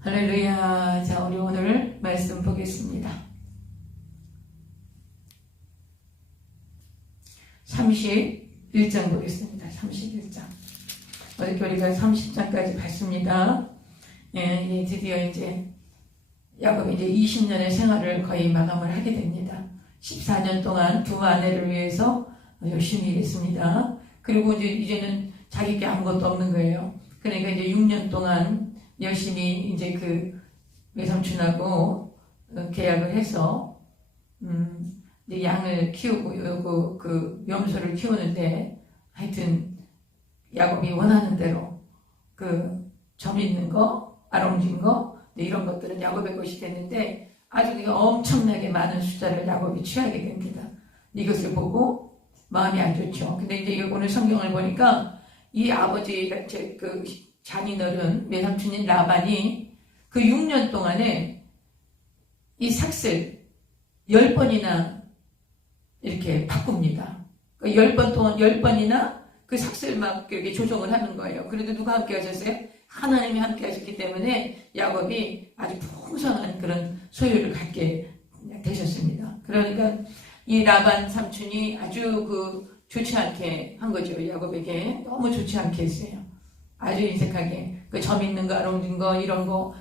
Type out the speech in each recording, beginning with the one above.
할렐루야. 자, 우리 오늘 말씀 보겠습니다. 31장 보겠습니다. 31장. 어저께 우리가 30장까지 봤습니다. 예, 드디어 이제 야곱이 이제 20년의 생활을 거의 마감을 하게 됩니다. 14년 동안 두 아내를 위해서 열심히 일했습니다. 그리고 이제는 자기께 아무것도 없는 거예요. 그러니까 이제 6년 동안 열심히 이제 그 외삼촌하고 계약을 해서 이제 양을 키우고 그 염소를 키우는데, 하여튼 야곱이 원하는 대로 그 점 있는 거, 아롱진 거 이런 것들은 야곱의 것이 됐는데, 아주 엄청나게 많은 숫자를 야곱이 취하게 됩니다. 이것을 보고 마음이 안 좋죠. 근데 이제 오늘 성경을 보니까 이 아버지가 그 장인어른 외삼촌인 라반이 그 6년 동안에 이 삭슬 10번이나 이렇게 바꿉니다. 그 10번 동안 10번이나 그 삭슬 막 이렇게 조정을 하는 거예요. 그런데 누가 함께 하셨어요? 하나님이 함께 하셨기 때문에 야곱이 아주 풍성한 그런 소유를 갖게 되셨습니다. 그러니까 이 라반 삼촌이 아주 좋지 않게 한 거죠. 야곱에게 너무 좋지 않게 했어요. 아주 인색하게 그 점 있는 거, 아롱진 거 이런 거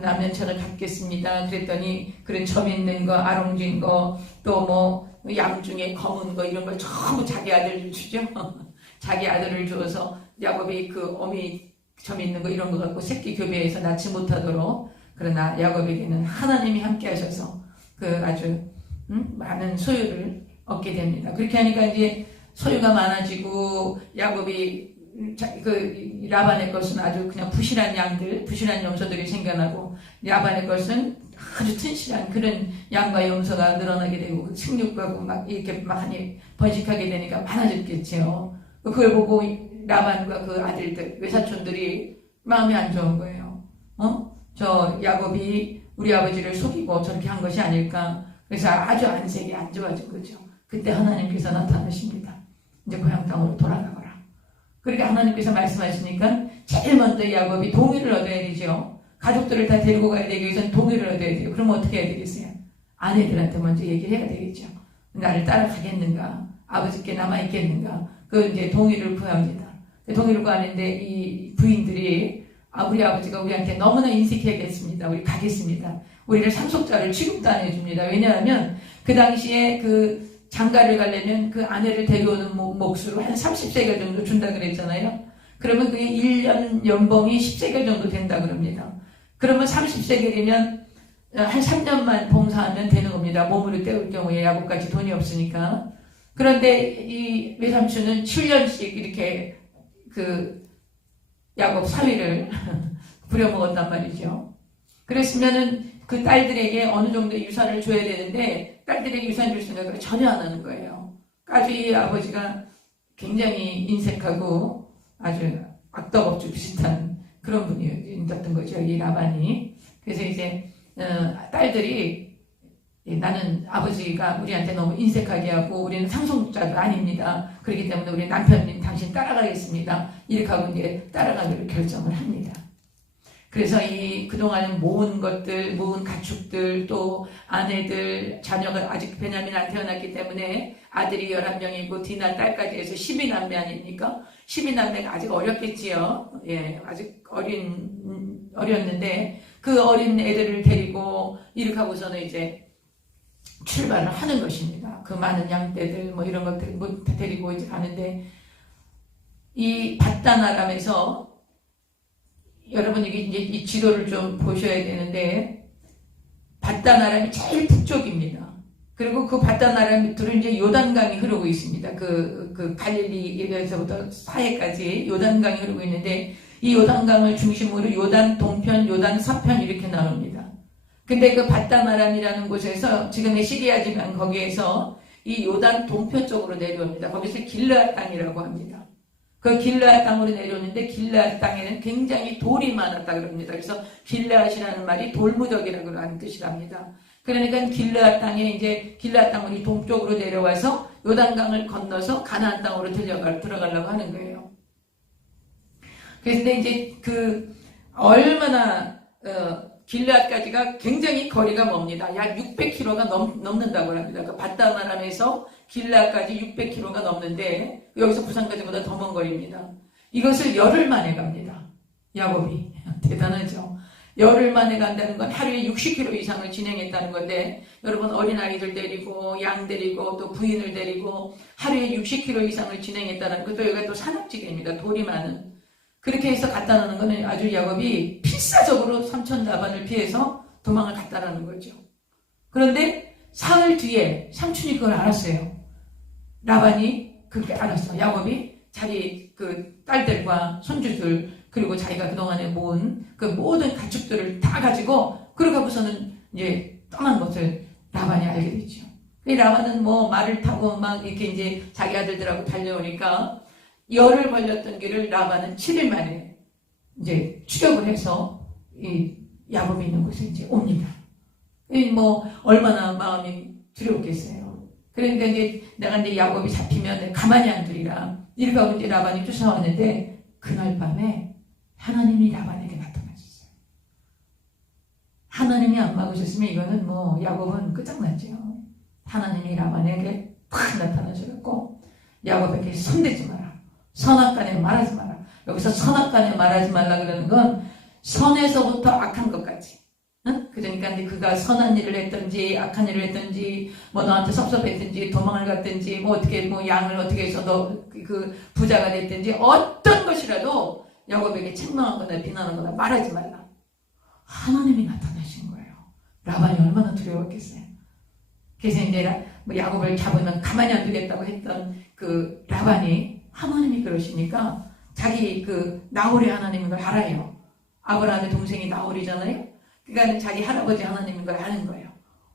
나면 저는 갖겠습니다. 그랬더니 그런 점 있는 거, 아롱진 거 또 뭐 양 중에 검은 거 이런 걸 전부 자기 아들을 주죠. 자기 아들을 줘서 야곱이 그 어미 점 있는 거 이런 거 갖고 새끼 교배해서 낳지 못하도록, 그러나 야곱에게는 하나님이 함께 하셔서 그 아주 많은 소유를 얻게 됩니다. 그렇게 하니까 이제 소유가 많아지고 야곱이 그 라반의 것은 아주 그냥 부실한 양들, 부실한 염소들이 생겨나고, 라반의 것은 아주 튼실한 그런 양과 염소가 늘어나게 되고 식육가고 막 이렇게 많이 번식하게 되니까 많아졌겠죠. 그걸 보고 라반과 그 아들들, 외사촌들이 마음이 안 좋은 거예요. 저 야곱이 우리 아버지를 속이고 저렇게 한 것이 아닐까. 그래서 아주 안색이 안 좋아진 거죠. 그때 하나님께서 나타나십니다. 이제 고향 땅으로 돌아가거라. 그러니까 하나님께서 말씀하시니까 제일 먼저 야곱이 동의를 얻어야 되죠. 가족들을 다 데리고 가야 되기 위해서는 동의를 얻어야 돼요. 그러면 어떻게 해야 되겠어요? 아내들한테 먼저 얘기를 해야 되겠죠. 나를 따라가겠는가? 아버지께 남아있겠는가? 그 이제 동의를 구합니다. 동의를 구하는데 이 부인들이 우리 아버지가 우리한테 너무나 인색하겠습니다. 우리 가겠습니다. 우리를 상속자를 취급도 안 해줍니다. 왜냐하면 그 당시에 그 장가를 가려면 그 아내를 데려오는 몫으로 한 30세겔 정도 준다 그랬잖아요. 그러면 그게 1년 연봉이 10세겔 정도 된다 그럽니다. 그러면 30세겔이면 한 3년만 봉사하면 되는 겁니다. 몸으로 때울 경우에 야곱같이 돈이 없으니까. 그런데 이 외삼촌은 7년씩 이렇게 그 야곱 사위를 부려먹었단 말이죠. 그랬으면은 그 딸들에게 어느 정도의 유산을 줘야 되는데 딸들에게 유산 줄 생각을 전혀 안 하는 거예요. 아주 이 아버지가 굉장히 인색하고 아주 악덕업주 비슷한 그런 분이었던 거죠. 이 라반이. 그래서 이제 딸들이 나는 아버지가 우리한테 너무 인색하게 하고 우리는 상속자도 아닙니다. 그렇기 때문에 우리 남편님 당신 따라가겠습니다. 이렇게 하고 이제 따라가기로 결정을 합니다. 그래서 이 그동안 모은 것들, 모은 가축들, 또 아내들, 자녀가 아직 베냐민 안 태어났기 때문에 아들이 11명이고 디나 딸까지 해서 12남매 아닙니까? 12남매가 아직 어렸겠지요. 예, 아직 어렸는데 그 어린 애들을 데리고 이렇게 하고서는 이제 출발을 하는 것입니다. 그 많은 양떼들 뭐 이런 것들 뭐 데리고 이제 가는데, 이 밧단 아람에서 여러분 이게 이제 이 지도를 좀 보셔야 되는데, 밧단 아람이 제일 북쪽입니다. 그리고 그 밧단 아람 밑으로 이제 요단강이 흐르고 있습니다. 그 갈릴리에서부터 사해까지 요단강이 흐르고 있는데, 이 요단강을 중심으로 요단 동편, 요단 서편 이렇게 나옵니다. 근데 그 밧단 아람이라는 곳에서 지금의 시리아 지방 거기에서 이 요단 동편 쪽으로 내려옵니다. 거기서 길르앗 땅이라고 합니다. 그 길르앗 땅으로 내려오는데 길르앗 땅에는 굉장히 돌이 많았다 그럽니다. 그래서 길르앗이라는 말이 돌무더기라고 하는 뜻이랍니다. 그러니까 길르앗 땅에 이제 길르앗 땅으로 동쪽으로 내려와서 요단강을 건너서 가나안 땅으로 들어가려고 하는 거예요. 그런데 이제 그 얼마나 길앗까지가 굉장히 거리가 멉니다. 약 600km가 넘는다고 합니다. 그 바다나람에서 길앗까지 600km가 넘는데 여기서 부산까지보다 더 먼 거리입니다. 이것을 열흘 만에 갑니다. 야곱이. 대단하죠. 열흘 만에 간다는 건 하루에 60km 이상을 진행했다는 건데, 여러분 어린아이들 데리고 양 데리고 또 부인을 데리고 하루에 60km 이상을 진행했다는 것도, 여기가 또 산악지대입니다. 돌이 많은. 그렇게 해서 갔다는 것은 아주 야곱이 필사적으로 삼촌 라반을 피해서 도망을 갔다는 거죠. 그런데 사흘 뒤에 삼촌이 그걸 알았어요. 라반이 그렇게 알았어. 야곱이 자기 그 딸들과 손주들, 그리고 자기가 그동안에 모은 그 모든 가축들을 다 가지고 그러고서는 이제 떠난 것을 라반이 알게 됐죠. 라반은 뭐 말을 타고 막 이렇게 이제 자기 아들들하고 달려오니까 열흘 걸렸던 길을 라반은 7일 만에 이제 추격을 해서 이 야곱이 있는 곳에 이제 옵니다. 뭐 얼마나 마음이 두려웠겠어요. 그러니까 이제 내가 이제 야곱이 잡히면 가만히 안 두리라. 이렇게 하고 이제 라반이 쫓아왔는데, 그날 밤에 하나님이 라반에게 나타나셨어요. 하나님이 안 막으셨으면 이거는 뭐 야곱은 끝장났죠. 하나님이 라반에게 팍 나타나셔갖고 야곱에게 손대지 마라. 선악간에 말하지 마라. 여기서 선악간에 말하지 말라 그러는 건 선에서부터 악한 것까지. 응? 그러니까 이제 그가 선한 일을 했든지 악한 일을 했든지 뭐 너한테 섭섭했든지 도망을 갔든지 뭐 어떻게 뭐 양을 어떻게 해서 너 그 부자가 됐든지 어떤 것이라도 야곱에게 책망하거나 비난하거나 말하지 말라. 하나님이 나타나신 거예요. 라반이 얼마나 두려웠겠어요. 그래서 이제 뭐 야곱을 잡으면 가만히 안 두겠다고 했던 그 라반이 하나님이 그러시니까 자기 그 나홀의 하나님인 걸 알아요. 아브라함의 동생이 나홀이잖아요. 그러니까 자기 할아버지 하나님인 걸 아는 거예요.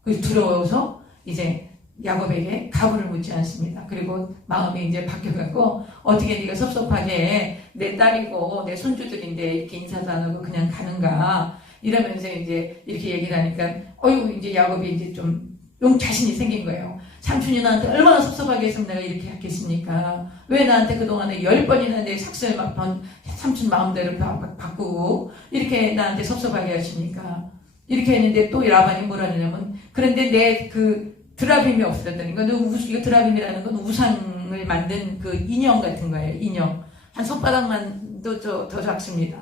그래서 두려워서 이제 야곱에게 가부를 묻지 않습니다. 그리고 마음이 이제 바뀌어갖고 어떻게 네가 섭섭하게 내 딸이고 내 손주들인데 이렇게 인사도 안 하고 그냥 가는가 이러면서 이제 이렇게 얘기를 하니까 이제 야곱이 이제 좀 자신이 생긴 거예요. 삼촌이 나한테 얼마나 섭섭하게 했으면 내가 이렇게 했겠습니까? 왜 나한테 그동안에 10번이나 내 삭슬 막 삼촌 마음대로 바꾸고 이렇게 나한테 섭섭하게 하십니까? 이렇게 했는데 또 라반이 뭐라 하냐면, 그런데 내 그 드라빔이 없었다는 거. 이거 드라빔이라는 건 우상을 만든 그 인형 같은 거예요. 인형. 한 손바닥만 더 작습니다.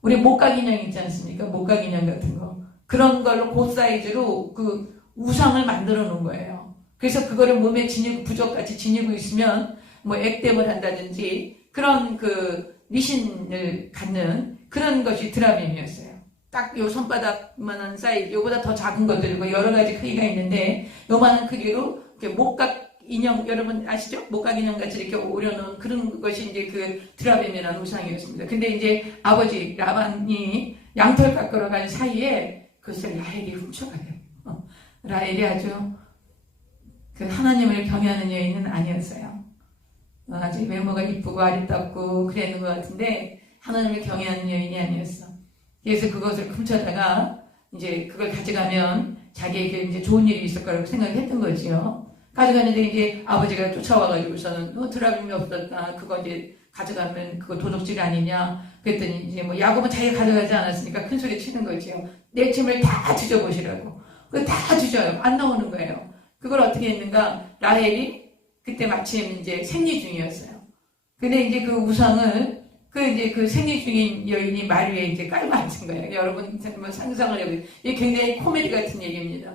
우리 목각 인형 있지 않습니까? 목각 인형 같은 거. 그런 걸로 그 사이즈로 그 우상을 만들어 놓은 거예요. 그래서 그거를 몸에 부적같이 지니고 있으면 뭐 액땜을 한다든지 그런 그 미신을 갖는 그런 것이 드라빔이었어요. 딱 요 손바닥만한 사이즈, 요보다 더 작은 것들이고 여러 가지 크기가 있는데 요만한 크기로 이렇게 목각 인형, 여러분 아시죠? 목각 인형 같이 이렇게 오려놓은 그런 것이 이제 그 드라빔이라는 우상이었습니다. 근데 이제 아버지 라반이 양털 깎으러 간 사이에 그것을 라헬이 훔쳐가요. 라헬이 아주 그 하나님을 경외하는 여인은 아니었어요. 아주 외모가 이쁘고 아리따고 그랬는 것 같은데 하나님을 경외하는 여인이 아니었어. 그래서 그것을 훔쳐다가 이제 그걸 가져가면 자기에게 이제 좋은 일이 있을 거라고 생각했던 거지요. 가져가는데 이제 아버지가 쫓아와가지고서는 드라빔이 없었다. 그거 이제 가져가면 그거 도둑질 아니냐. 그랬더니 이제 뭐 야곱은 자기가 가져가지 않았으니까 큰 소리 치는 거지요. 내 짐을 다 뒤져보시라고. 그거 다 뒤져요. 안 나오는 거예요. 그걸 어떻게 했는가? 라헬이 그때 마침 이제 생리 중이었어요. 근데 이제 그 우상을 이제 그 생리 중인 여인이 말 위에 이제 깔고 앉은 거예요. 여러분 상상을 해보세요. 이게 굉장히 코미디 같은 얘기입니다.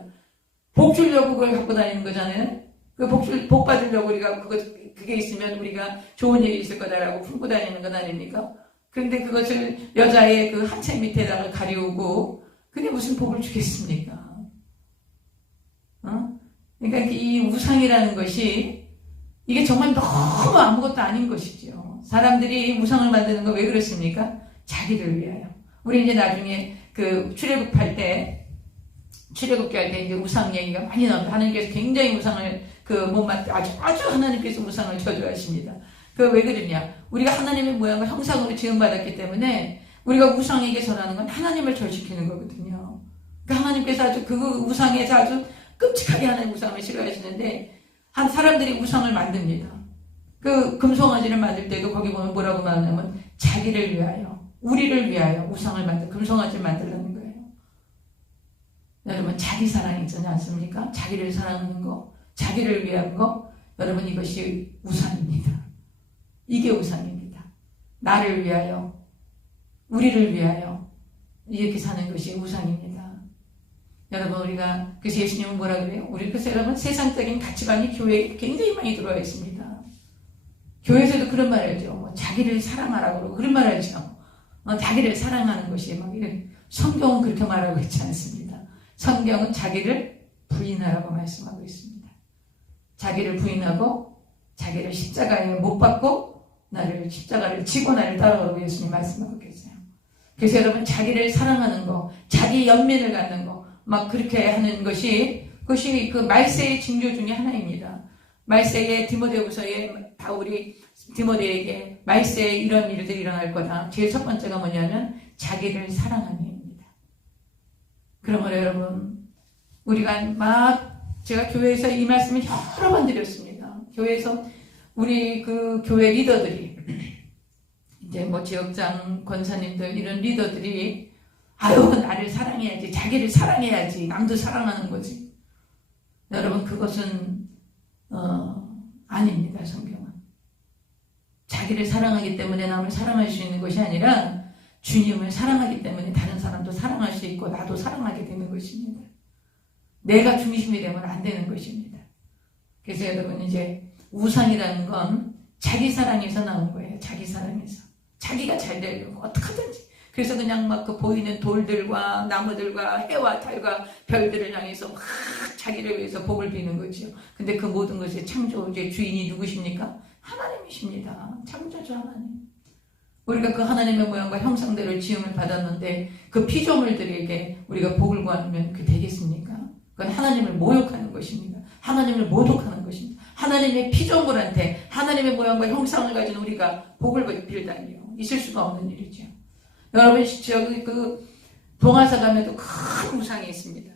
복 주려고 그걸 갖고 다니는 거잖아요. 그 복 받으려고 우리가 그게 있으면 우리가 좋은 일이 있을 거다라고 품고 다니는 건 아닙니까? 그런데 그것을 여자의 그 하체 밑에다가 가리우고 근데 무슨 복을 주겠습니까? 그러니까 이 우상이라는 것이 이게 정말 너무 아무것도 아닌 것이죠. 사람들이 우상을 만드는 거 왜 그렇습니까? 자기를 위하여. 우리 이제 나중에 그 출애굽기 할 때 이제 우상 얘기가 많이 나옵니다. 하나님께서 굉장히 우상을 아주 하나님께서 우상을 저주하십니다. 왜 그러냐? 우리가 하나님의 모양과 형상으로 지음받았기 때문에 우리가 우상에게 절하는 건 하나님을 절시키는 거거든요. 그러니까 하나님께서 아주 그 우상에서 아주 끔찍하게 하는 우상을 싫어하시는데 한 사람들이 우상을 만듭니다. 그 금송아지를 만들 때도 거기 보면 뭐라고 말하냐면 자기를 위하여, 우리를 위하여 우상을 금송아지를 만들라는 여러분 자기 사랑이 있지 않습니까? 자기를 사랑하는 거, 자기를 위한 거, 여러분 이것이 우상입니다. 이게 우상입니다. 나를 위하여, 우리를 위하여 이렇게 사는 것이 우상입니다. 여러분 우리가 그래서 예수님은 뭐라 그래요? 우리 그래서 여러분 세상적인 가치관이 교회에 굉장히 많이 들어와 있습니다. 교회에서도 그런 말 하죠. 뭐 자기를 사랑하라고 그러고 그런 말 하죠. 자기를 사랑하는 것이 막 이런. 성경은 그렇게 말하고 있지 않습니다. 성경은 자기를 부인하라고 말씀하고 있습니다. 자기를 부인하고 자기를 십자가에 못 박고 나를 십자가를 지고 나를 따라오라고 예수님 말씀하고 계세요. 그래서 여러분 자기를 사랑하는 거, 자기 연민을 갖는 거, 막 그렇게 하는 것이 그것이 그 말세의 징조 중에 하나입니다. 말세의 디모데후서에 바울이 디모데에게 말세에 이런 일들이 일어날 거다. 제일 첫 번째가 뭐냐면 자기를 사랑하는 일입니다. 그러므로 여러분 우리가 제가 교회에서 이 말씀을 여러 번 드렸습니다. 교회에서 우리 그 교회 리더들이 이제 뭐 지역장 권사님들 이런 리더들이 나를 사랑해야지, 자기를 사랑해야지, 남도 사랑하는 거지. 여러분 그것은 아닙니다. 성경은 자기를 사랑하기 때문에 남을 사랑할 수 있는 것이 아니라 주님을 사랑하기 때문에 다른 사람도 사랑할 수 있고 나도 사랑하게 되는 것입니다. 내가 중심이 되면 안 되는 것입니다. 그래서 여러분 이제 우상이라는 건 자기 사랑에서 나온 거예요. 자기 사랑에서. 자기가 잘 되려고 어떡하든지. 그래서 그냥 막 그 보이는 돌들과 나무들과 해와 달과 별들을 향해서 막 자기를 위해서 복을 비는 거죠. 근데 그 모든 것의 창조주의 주인이 누구십니까? 하나님이십니다. 창조주 하나님. 우리가 그 하나님의 모양과 형상대로 지음을 받았는데 그 피조물들에게 우리가 복을 구하면 그 되겠습니까? 그건 하나님을 모욕하는 것입니다. 하나님을 모독하는 것입니다. 하나님의 피조물한테 하나님의 모양과 형상을 가진 우리가 복을 빌다니요. 있을 수가 없는 일이죠. 여러분 저기 그 동화사 가면도 큰 우상이 있습니다.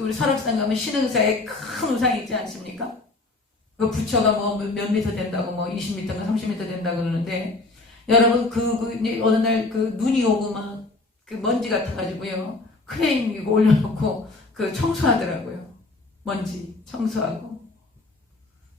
우리 설악산 가면 신흥사에 큰 우상이 있지 않습니까? 그 부처가 뭐 몇 미터 된다고 뭐 20미터인가 30미터 된다고 그러는데 여러분 어느 날 그 눈이 오고 막 그 먼지 같아가지고요 크레인 이거 올려놓고 그 청소하더라고요. 먼지 청소하고.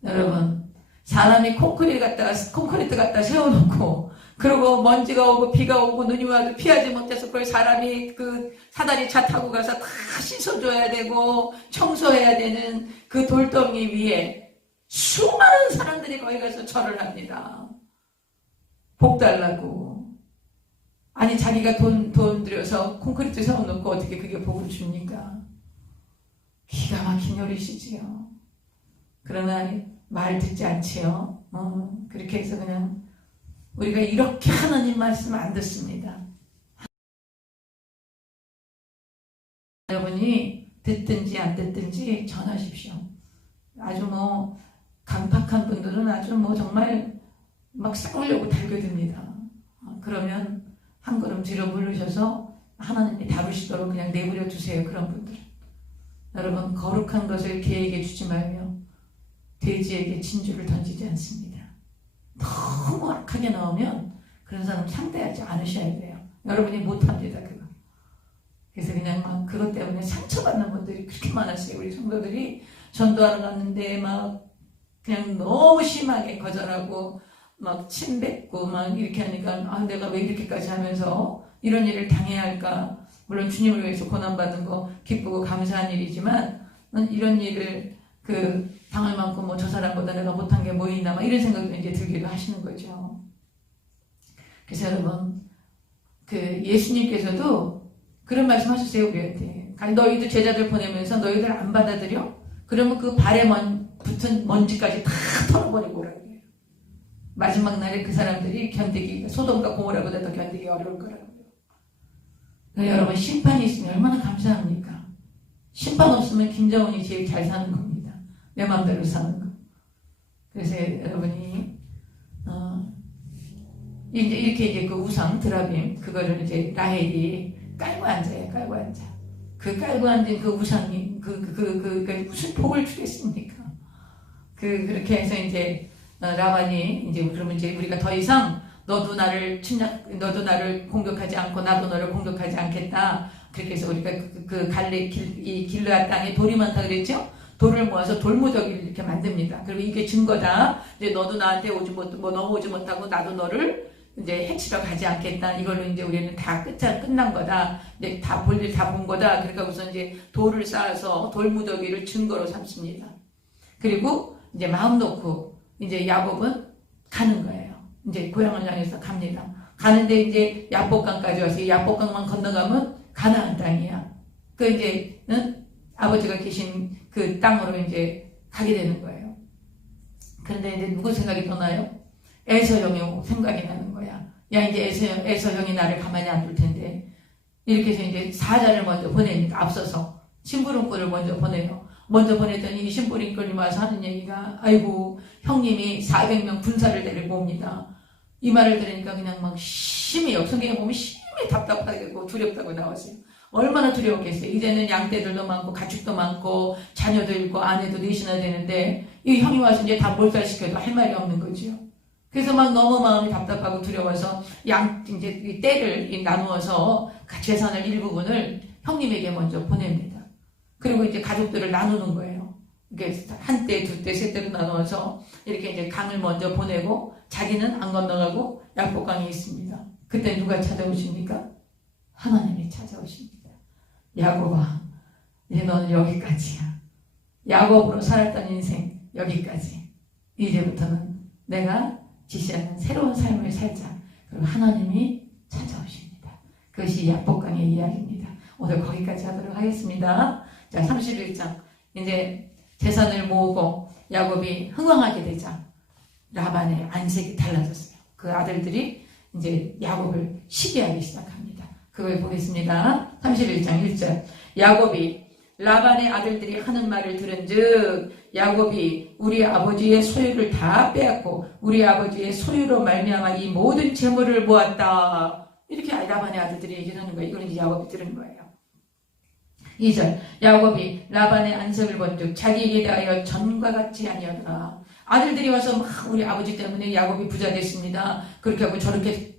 여러분 사람이 콘크리트 갖다 세워놓고 그리고 먼지가 오고 비가 오고 눈이 와도 피하지 못해서 그걸 사람이 그 사다리 차 타고 가서 다 씻어줘야 되고 청소해야 되는 그 돌덩이 위에 수많은 사람들이 거기 가서 절을 합니다. 복 달라고. 아니 자기가 돈 들여서 콘크리트 세워놓고 어떻게 그게 복을 줍니까? 기가 막힌 요리시지요. 그러나 말 듣지 않지요. 그렇게 해서 그냥 우리가 이렇게 하나님 말씀 안 듣습니다. 여러분이 듣든지 안 듣든지 전하십시오. 아주 뭐 강팍한 분들은 아주 뭐 정말 막 싸우려고 달겨듭니다. 그러면 한 걸음 뒤로 물르셔서 하나님이 다루시도록 그냥 내버려 두세요. 그런 분들은. 여러분 거룩한 것을 개에게 주지 말며 돼지에게 진주를 던지지 않습니다. 너무 악하게 나오면 그런 사람 상대하지 않으셔야 돼요. 여러분이 못합니다. 그거. 그래서 그냥 막 그것 때문에 상처받는 분들이 그렇게 많았어요. 우리 성도들이 전도하러 갔는데 막 그냥 너무 심하게 거절하고 막 침뱉고 막 이렇게 하니까 내가 왜 이렇게까지 하면서 이런 일을 당해야 할까. 물론 주님을 위해서 고난받는 거 기쁘고 감사한 일이지만 이런 일을 당할 만큼 뭐 저 사람보다 내가 못한 게 뭐 있나 막 이런 생각도 이제 들기도 하시는 거죠. 그래서 여러분 예수님께서도 그런 말씀 하셨어요. 우리한테. 너희도 제자들 보내면서 너희들 안 받아들여? 그러면 그 발에 붙은 먼지까지 다 털어버리고 오라고 해요. 마지막 날에 그 사람들이 소돔과 고모라보다 더 견디기 어려울 거라고요. 여러분 심판이 있으면 얼마나 감사합니까? 심판 없으면 김정은이 제일 잘 사는 겁니다. 내 마음대로 사는 거. 그래서 여러분이 이렇게 그 우상 드라빔 그거를 이제 라헬이 깔고 앉아요. 깔고 앉아. 그 깔고 앉은 그 우상이 무슨 복을 주겠습니까? 그렇게 해서 이제 라반이 이제 그러면 이제 우리가 더 이상 너도 나를 공격하지 않고 나도 너를 공격하지 않겠다. 그렇게 해서 우리가 이 길르앗 땅에 돌이 많다 그랬죠? 돌을 모아서 돌무더기를 이렇게 만듭니다. 그리고 이게 증거다. 이제 너도 나한테 넘어오지 못하고 나도 너를 이제 해치러 가지 않겠다. 이걸로 이제 우리는 다 끝난 거다. 이제 다 볼일 다 본 거다. 그러니까 우선 이제 돌을 쌓아서 돌무더기를 증거로 삼습니다. 그리고 이제 마음 놓고 이제 야곱은 가는 거예요. 이제 고향을 향해서 갑니다. 가는데 이제 야복강까지 와서 야복강만 건너가면 가나안 땅이야. 그 이제 아버지가 계신 그 땅으로 이제 가게 되는 거예요. 그런데 이제 누구 생각이 더 나요? 에서 형이 생각이 나는 거야. 야, 이제 에서 형이 나를 가만히 안 둘 텐데. 이렇게 해서 이제 사자를 먼저 보냅니다. 앞서서. 심부름꾼을 먼저 보내요. 먼저 보냈더니 이 심부름꾼이 와서 하는 얘기가, 아이고, 형님이 400명 군사를 데리고 옵니다. 이 말을 들으니까 그냥 막 성경에 보면 심히 답답하고 두렵다고 나왔어요. 얼마나 두려웠겠어요. 이제는 양떼들도 많고 가축도 많고 자녀도 있고 아내도 넷이나 되는데 이 형이 와서 이제 다 몰살시켜도 할 말이 없는 거죠. 그래서 막 너무 마음이 답답하고 두려워서 이제 이 떼를 나누어서 재산을 일부분을 형님에게 먼저 보냅니다. 그리고 이제 가족들을 나누는 거예요. 이게 한 떼, 두 떼, 세 떼로 나누어서 이렇게 이제 강을 먼저 보내고 자기는 안 건너가고 야복강에 있습니다. 그때 누가 찾아오십니까? 하나님이 찾아오십니다. 야곱아, 이제 너는 여기까지야. 야곱으로 살았던 인생 여기까지. 이제부터는 내가 지시하는 새로운 삶을 살자. 그리고 하나님이 찾아오십니다. 그것이 야복강의 이야기입니다. 오늘 거기까지 하도록 하겠습니다. 자, 31장. 이제 재산을 모으고 야곱이 흥왕하게 되자 라반의 안색이 달라졌어요. 그 아들들이 이제 야곱을 시기하기 시작합니다. 그걸 보겠습니다. 31장 1절. 야곱이 라반의 아들들이 하는 말을 들은즉 야곱이 우리 아버지의 소유를 다 빼앗고 우리 아버지의 소유로 말미암아 이 모든 재물을 모았다. 이렇게 라반의 아들들이 얘기를 하는 거예요. 이거는 이제 야곱이 들은 거예요. 2절. 야곱이 라반의 안색을 본즉 자기에게 대하여 전과 같지 아니하더라. 아들들이 와서 막 우리 아버지 때문에 야곱이 부자 됐습니다. 그렇게 하고 저렇게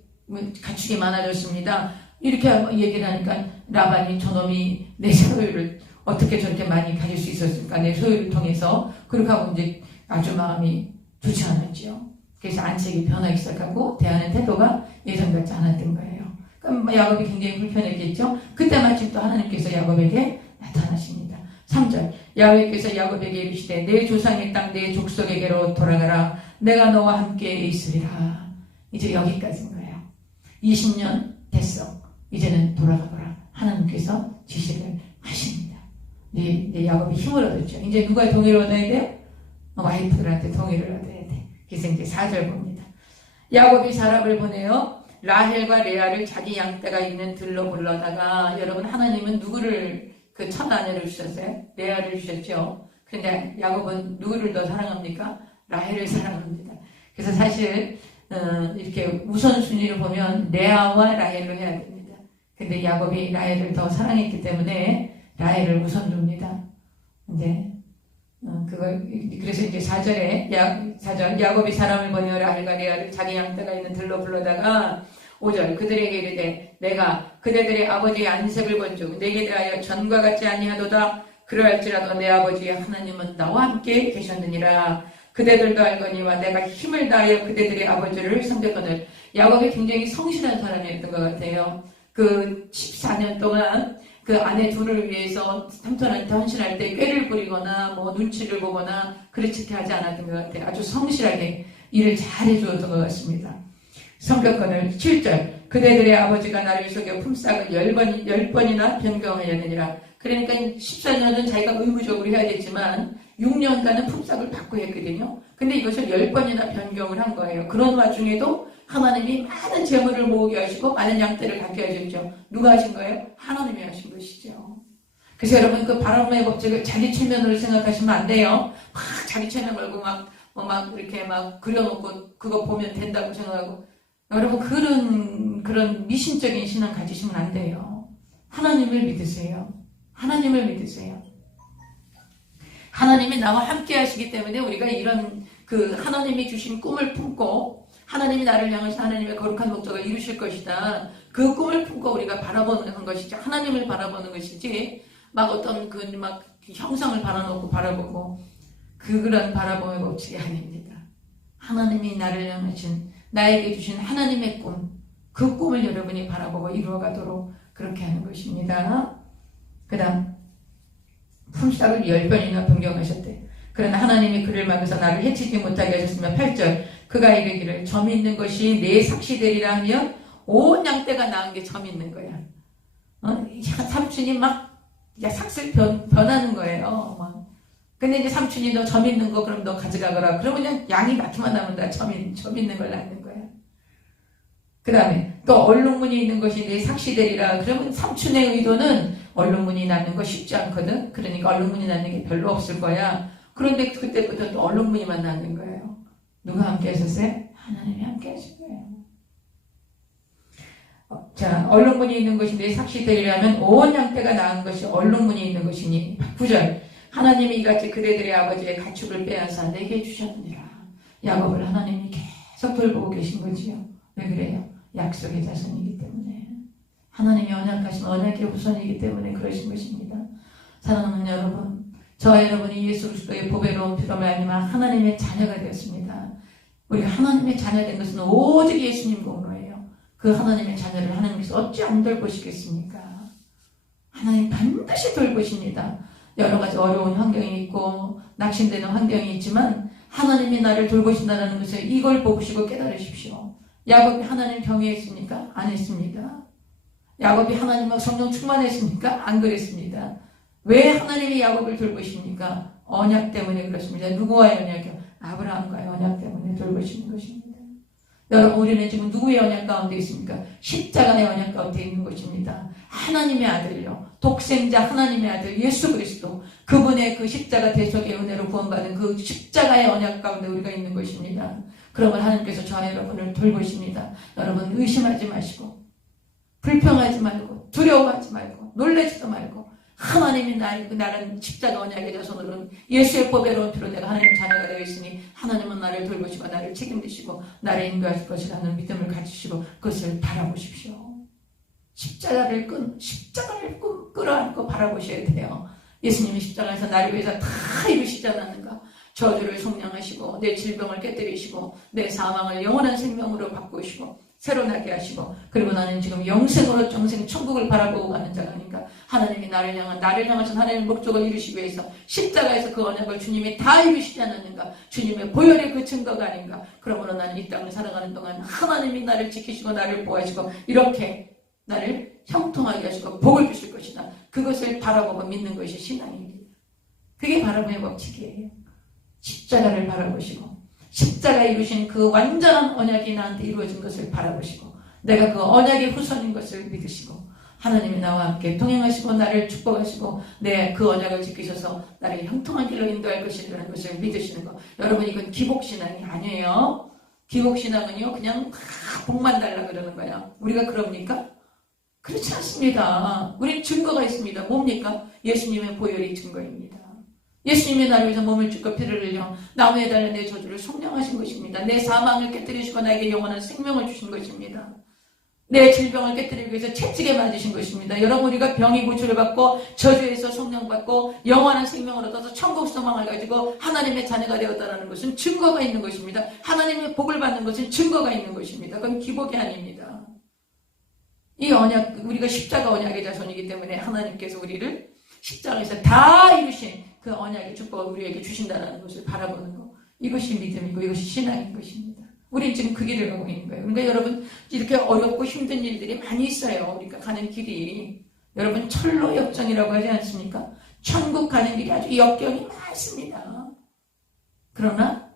가축이 많아졌습니다. 이렇게 얘기를 하니까 라반이 저놈이 내 소유를 어떻게 저렇게 많이 가질 수 있었을까? 내 소유를 통해서. 그렇게 하고 이제 아주 마음이 좋지 않았죠. 그래서 안색이 변하기 시작하고 대하는 태도가 예전 같지 않았던 거예요. 그럼 야곱이 굉장히 불편했겠죠. 그때 마침 또 하나님께서 야곱에게 나타나십니다. 3절. 야곱께서 야곱에게 이르시되 내 조상의 땅 내 족속에게로 돌아가라. 내가 너와 함께 있으리라. 이제 여기까지인 거예요. 20년 됐어. 이제는 돌아가거라. 하나님께서 지시를 하십니다. 이제 야곱이 힘을 얻었죠. 이제 누가 동의를 얻어야 돼요? 와이프들한테 동의를 얻어야 돼. 그래서 이제 4절 봅니다. 야곱이 사람을 보내요. 라헬과 레아를 자기 양떼가 있는 들로 불러다가, 여러분, 하나님은 누구를 그 첫 아내를 주셨어요? 레아를 주셨죠. 그런데 야곱은 누구를 더 사랑합니까? 라헬을 사랑합니다. 그래서 사실 이렇게 우선순위를 보면 레아와 라헬로 해야 됩니다. 근데 야곱이 라헬을 더 사랑했기 때문에 라헬을 우선 둡니다. 이제 그래서 이제 4절 야곱이 사람을 보내어 라헬과 레아를 자기 양떼가 있는 들로 불러다가 5절 그들에게 이르되 내가 그대들의 아버지의 안색을 본즉 내게 대하여 전과 같지 아니하도다. 그러할지라도 내 아버지의 하나님은 나와 함께 계셨느니라. 그대들도 알거니와 내가 힘을 다하여 그대들의 아버지를 섬겼거늘. 야곱이 굉장히 성실한 사람이었던 것 같아요. 그 14년 동안 그 아내 둘을 위해서 삼촌한테 헌신할 때 꾀를 부리거나 뭐 눈치를 보거나 그렇게 하지 않았던 것 같아요. 아주 성실하게 일을 잘 해주었던 것 같습니다. 성격권을 7절 그대들의 아버지가 나를 속여 품삯을 10번이나 변경하였느니라. 그러니까 14년은 자기가 의무적으로 해야 되지만 6년간은 품삯을 받고 했거든요. 근데 이것을 10번이나 변경을 한 거예요. 그런 와중에도 하나님이 많은 재물을 모으게 하시고 많은 양떼를 갖게 하셨죠. 누가 하신 거예요? 하나님이 하신 것이죠. 그래서 여러분 그 바람의 법칙을 자기 체면으로 생각하시면 안 돼요. 막 자기 체면 걸고 막 이렇게 막 그려놓고 그거 보면 된다고 생각하고, 여러분 그런 미신적인 신앙 가지시면 안 돼요. 하나님을 믿으세요. 하나님을 믿으세요. 하나님이 나와 함께 하시기 때문에 우리가 이런 그 하나님이 주신 꿈을 품고 하나님이 나를 향하신 하나님의 거룩한 목적을 이루실 것이다. 그 꿈을 품고 우리가 바라보는 것이지, 하나님을 바라보는 것이지, 막 어떤 막 형상을 바라보고 그런 바라봄의 법칙이 아닙니다. 하나님이 나를 향하신, 나에게 주신 하나님의 꿈, 그 꿈을 여러분이 바라보고 이루어가도록 그렇게 하는 것입니다. 그 다음, 품삯을 10번이나 변경하셨대. 그러나 하나님이 그를 막아서 나를 해치지 못하게 하셨으며 8절, 그가 이르기를 점 있는 것이 내 삭시되리라 하면 온 양떼가 낳은 게 점 있는 거야. 삼촌이 막 삭슬 변하는 거예요. 근데 이제 삼촌이 너 점 있는 거 그럼 너 가져가거라. 그러면 그냥 양이 낳기만 하면 다 점 있는 걸 낳는 거야. 그 다음에 또 얼룩무늬 있는 것이 내 삭시되리라. 그러면 삼촌의 의도는 얼룩무늬 낳는 거 쉽지 않거든. 그러니까 얼룩무늬 낳는 게 별로 없을 거야. 그런데 그때부터 또 얼룩무늬만 낳는 거예요. 누가 함께 하셨어요? 하나님이 함께 하신 거예요. 자, 얼룩무늬 있는 것이 내 삭시되리라 하면 온 양떼가 낳은 것이 얼룩무늬 있는 것이니. 9절, 하나님이 이같이 그대들의 아버지의 가축을 빼앗아 내게 주셨느니라. 야곱을 하나님이 계속 돌보고 계신 거지요. 왜 그래요? 약속의 자손이기 때문에. 하나님이 언약하신 언약의 후손이기 때문에 그러신 것입니다. 사랑하는 여러분, 저와 여러분이 예수 그리스도의 보배로운 피로 말미암아 하나님의 자녀가 되었습니다. 우리가 하나님의 자녀 된 것은 오직 예수님 공로예요. 그 하나님의 자녀를 하나님께서 어찌 안 돌보시겠습니까? 하나님 반드시 돌보십니다. 여러 가지 어려운 환경이 있고 낙심되는 환경이 있지만 하나님이 나를 돌보신다는 것을 이걸 보시고 깨달으십시오. 야곱이 하나님 경외했습니까? 안 했습니다. 야곱이 하나님과 성령 충만했습니까? 안 그랬습니다. 왜 하나님이 야곱을 돌보십니까? 언약 때문에 그렇습니다. 누구와의 언약이요? 아브라함과의 언약 때문에 돌보시는 것입니다. 여러분, 우리는 지금 누구의 언약 가운데 있습니까? 십자가의 언약 가운데 있는 것입니다. 하나님의 아들요, 독생자 하나님의 아들 예수 그리스도, 그분의 그 십자가 대속의 은혜로 구원받은 그 십자가의 언약 가운데 우리가 있는 것입니다. 그러면 하나님께서 저와 여러분을 돌보십니다. 여러분 의심하지 마시고, 불평하지 말고, 두려워하지 말고, 놀라지도 말고, 하나님이 나는 십자가 언약의 자손으로는 예수의 보배로운 피로 내가 하나님 자녀가 되어 있으니 하나님은 나를 돌보시고 나를 책임지시고 나를 인도하실 것이라는 믿음을 가지시고 그것을 바라보십시오. 십자가를 끌어안고 바라보셔야 돼요. 예수님이 십자가에서 나를 위해서 다 이루시지 않았는가? 저주를 속량하시고 내 질병을 깨뜨리시고 내 사망을 영원한 생명으로 바꾸시고 새로 나게 하시고, 그리고 나는 지금 영생으로 정생 천국을 바라보고 가는 자가 아닌가? 하나님이 나를 향하신 하나님의 목적을 이루시기 위해서 십자가에서 그 언약을 주님이 다 이루시지 않았는가? 주님의 보혈의 그 증거가 아닌가? 그러므로 나는 이 땅을 살아가는 동안 하나님이 나를 지키시고 나를 보호하시고 이렇게 나를 형통하게 하시고 복을 주실 것이다. 그것을 바라보고 믿는 것이 신앙입니다. 그게 바라봄의 법칙이에요. 십자가를 바라보시고 십자가에 이루신 그 완전한 언약이 나한테 이루어진 것을 바라보시고 내가 그 언약의 후손인 것을 믿으시고 하나님이 나와 함께 동행하시고 나를 축복하시고 내 그 언약을 지키셔서 나를 형통한 길로 인도할 것이라는 것을 믿으시는 것. 여러분, 이건 기복신앙이 아니에요. 기복신앙은요 그냥 복만 달라 그러는 거야. 우리가 그럽니까? 그렇지 않습니다. 우린 증거가 있습니다. 뭡니까? 예수님의 보혈이 증거입니다. 예수님이 나를 위해서 몸을 죽고 피를 흘려 나무에 달린 내 저주를 속량하신 것입니다. 내 사망을 깨뜨리시고 나에게 영원한 생명을 주신 것입니다. 내 질병을 깨뜨리기 위해서 채찍에 맞으신 것입니다. 여러분, 우리가 병이 고치를 받고 저주에서 속량받고 영원한 생명을 얻어서 천국 소망을 가지고 하나님의 자녀가 되었다는 것은 증거가 있는 것입니다. 하나님의 복을 받는 것은 증거가 있는 것입니다. 그건 기복이 아닙니다. 이 언약, 우리가 십자가 언약의 자손이기 때문에 하나님께서 우리를 십자가에서 다 이루신 그 언약의 축복을 우리에게 주신다는 것을 바라보는 것, 이것이 믿음이고 이것이 신앙인 것입니다. 우리는 지금 그 길을 가고 있는 거예요. 그러니까 여러분, 이렇게 어렵고 힘든 일들이 많이 있어요. 우리가 가는 길이. 여러분, 철로 역정이라고 하지 않습니까? 천국 가는 길이 아주 역경이 많습니다. 그러나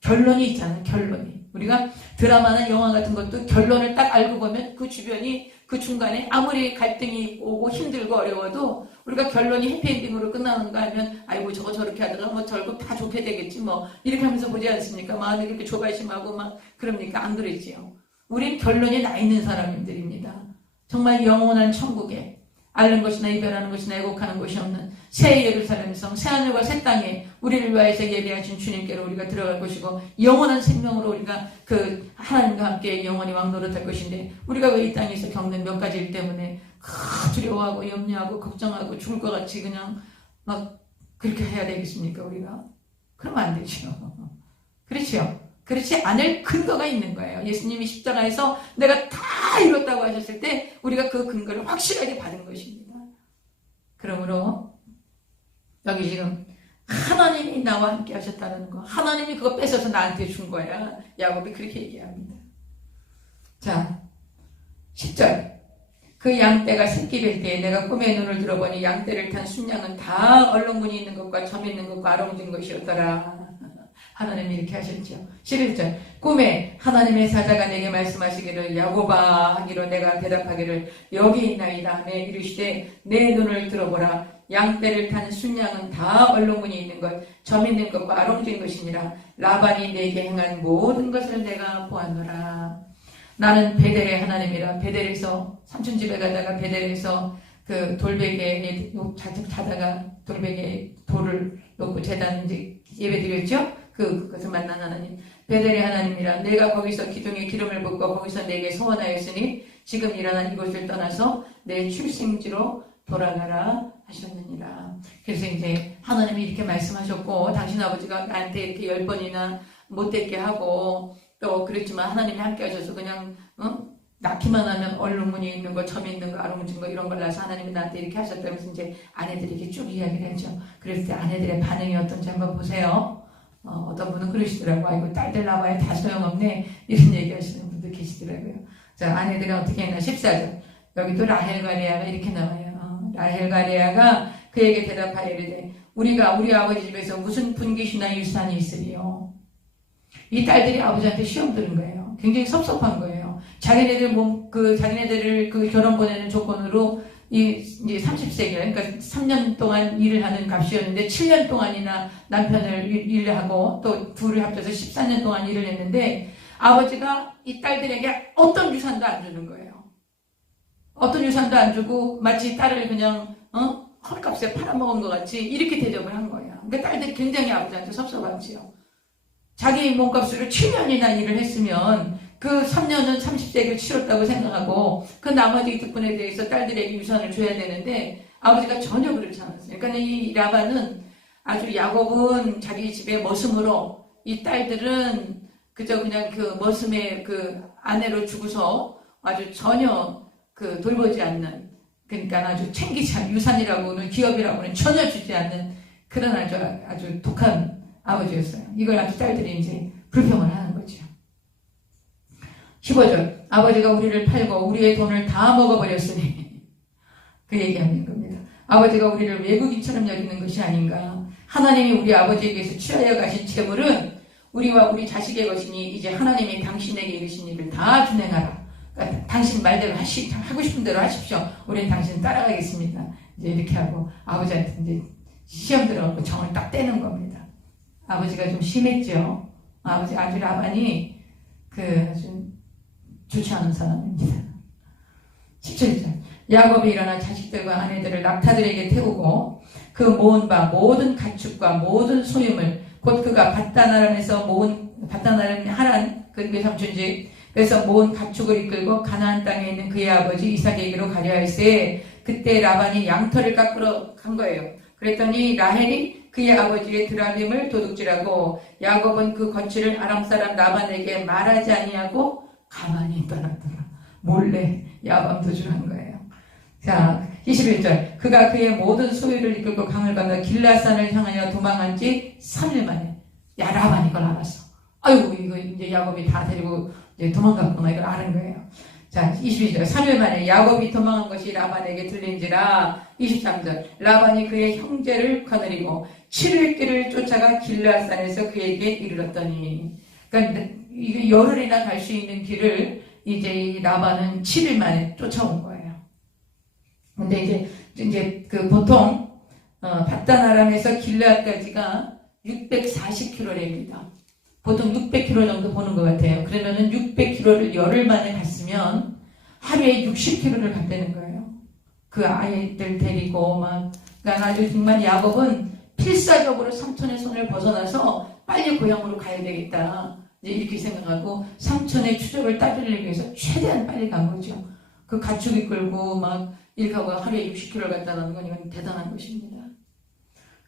결론이 있잖아요. 결론이. 우리가 드라마나 영화 같은 것도 결론을 딱 알고 보면 그 주변이, 그 중간에 아무리 갈등이 오고 힘들고 어려워도 우리가 결론이 해피엔딩으로 끝나는가 하면 아이고 저거 저렇게 하다가 뭐 저거 다 좋게 되겠지 뭐 이렇게 하면서 보지 않습니까? 막 이렇게 조바심하고 막 그럽니까? 안 그러지요. 우린 결론이 나 있는 사람들입니다. 정말 영원한 천국에 앓는 것이나 이별하는 것이나 애곡하는 것이 없는 새 예루살렘 성, 새 하늘과 새 땅에 우리를 위하여서 예비하신 주님께로 우리가 들어갈 것이고 영원한 생명으로 우리가 그 하나님과 함께 영원히 왕노릇할 것인데 우리가 왜 이 땅에서 겪는 몇 가지 일 때문에 두려워하고 염려하고 걱정하고 죽을 것 같이 그냥 막 그렇게 해야 되겠습니까 우리가? 그러면 안 되죠. 그렇죠? 그렇지 않을 근거가 있는 거예요. 예수님이 십자가에서 내가 다 이뤘다고 하셨을 때 우리가 그 근거를 확실하게 받은 것입니다. 그러므로 여기 지금 하나님이 나와 함께 하셨다는 거, 하나님이 그거 뺏어서 나한테 준 거야. 야곱이 그렇게 얘기합니다. 자, 10절. 그 양떼가 새끼를 때에 내가 꿈에 눈을 들어보니 양떼를 탄 순양은 다 얼룩무늬 있는 것과 점 있는 것과 아롱진 것이었더라. 하나님이 이렇게 하셨죠. 11절. 꿈에 하나님의 사자가 내게 말씀하시기를 야곱아 하기로 내가 대답하기를 여기 있나이다 하며 이르시되 내 눈을 들어보라. 양떼를 탄 순양은 다 얼룩무늬 있는 것, 점 있는 것과 아롱진 것이니라. 라반이 내게 행한 모든 것을 내가 보았노라. 나는 베델의 하나님이라. 베델에서 삼촌집에 가다가 베델에서 그 돌베개에 자다가 돌베개에 돌을 놓고 제단 이제 예배 드렸죠. 그것을 만난 하나님. 베델의 하나님이라. 내가 거기서 기둥에 기름을 붓고 거기서 내게 소원하였으니 지금 일어난 이곳을 떠나서 내 출생지로 돌아가라 하셨느니라. 그래서 이제 하나님이 이렇게 말씀하셨고 당신 아버지가 나한테 이렇게 10번이나 못됐게 하고 또 그랬지만 하나님이 함께 하셔서 그냥 낳기만 하면 얼룩무늬 있는 거, 점 있는 거, 아롱진 거 이런 걸 낳아서 하나님이 나한테 이렇게 하셨다면서 이제 아내들에게 쭉 이야기를 했죠. 그랬을 때 아내들의 반응이 어떤지 한번 보세요. 어떤 분은 그러시더라고요. 아이고 딸들 낳아야 다 소용없네 이런 얘기 하시는 분도 계시더라고요. 자, 아내들은 어떻게 했나 14절. 여기 또 라헬과 레아가 이렇게 나와요. 라헬과 레아가 그에게 대답하여 이르되 우리가 우리 아버지 집에서 무슨 분깃이나 유산이 있으리요. 이 딸들이 아버지한테 시험 들은 거예요. 굉장히 섭섭한 거예요. 자기네들을 그 결혼 보내는 조건으로 이제 30세기, 그러니까 3년 동안 일을 하는 값이었는데 7년 동안이나 남편을 일을 하고 또 둘을 합쳐서 14년 동안 일을 했는데 아버지가 이 딸들에게 어떤 유산도 안 주는 거예요. 어떤 유산도 안 주고 마치 딸을 그냥 헐값에 팔아먹은 것 같이 이렇게 대접을 한 거예요. 그러니까 딸들이 굉장히 아버지한테 섭섭하지요. 자기 몸값으로 7년이나 일을 했으면 그 3년은 30세기를 치렀다고 생각하고 그 나머지 득분에 대해서 딸들에게 유산을 줘야 되는데 아버지가 전혀 그렇지 않았어요. 그러니까 이 라반은 아주 야곱은 자기 집에 머슴으로 이 딸들은 그저 그냥 그 머슴의 그 아내로 주고서 아주 전혀 그 돌보지 않는, 그러니까 아주 챙기지 않는, 유산이라고는 기업이라고는 전혀 주지 않는 그런 아주 독한 아버지였어요. 이걸 아주 딸들이 이제 불평을 하는 거죠. 15절. 아버지가 우리를 팔고 우리의 돈을 다 먹어버렸으니 그 얘기하는 겁니다. 아버지가 우리를 외국인처럼 여기는 것이 아닌가. 하나님이 우리 아버지에게서 취하여 가신 재물은 우리와 우리 자식의 것이니 이제 하나님이 당신에게 이르신 일을 다 준행하라. 그러니까 당신 말대로 하고 싶은 대로 하십시오. 우리는 당신 따라가겠습니다. 이제 이렇게 하고 아버지한테 이제 시험 들어가고 정을 딱 떼는 겁니다. 아버지가 좀 심했죠. 아버지 아주 라반이 아주 좋지 않은 사람입니다. 17절. 야곱이 일어나 자식들과 아내들을 낙타들에게 태우고 그 모은 바 모든 가축과 모든 소유물 곧 그가 밧단아람에서 모은 밧단아람 하란 그 외삼촌집 그래서 모은 가축을 이끌고 가나안 땅에 있는 그의 아버지 이삭에게로 가려 할세 그때 라반이 양털을 깎으러 간 거예요. 그랬더니 라헬이 그의 아버지의 드라빔을 도둑질하고 야곱은 그 거취를 아람 사람 라반에게 말하지 아니하고 가만히 떠났더라. 몰래 야밤도주한 거예요. 자, 21절. 그가 그의 모든 소유를 이끌고 강을 건너 길라산을 향하여 도망한 지 3일 만에. 야, 라반이 이걸 알았어. 아이고, 이거 이제 야곱이 다 데리고 이제 도망갔구나. 이걸 아는 거예요. 자, 22절. 3일 만에 야곱이 도망한 것이 라반에게 들린지라. 23절. 라반이 그의 형제를 거느리고 7일 길을 쫓아가 길라산에서 그에게 이르렀더니. 그러니까 이게 열흘이나 갈 수 있는 길을 이제 이 라반은 7일 만에 쫓아온 거예요. 근데 이제 그 보통 밧단아람에서 길르앗까지가 640km랍니다. 보통 600km 정도 보는 것 같아요. 그러면은 600km를 열흘 만에 갔으면 하루에 60km를 갔다는 거예요. 그 아이들 데리고 막, 그러니까 아주 정말 야곱은 필사적으로 삼촌의 손을 벗어나서 빨리 고향으로 가야 되겠다. 이제 이렇게 생각하고 삼촌의 추적을 따르기 위해서 최대한 빨리 간 거죠. 그 가축이 끌고 막 일가가 하루에 60km를 갔다 나는 건 이건 대단한 것입니다.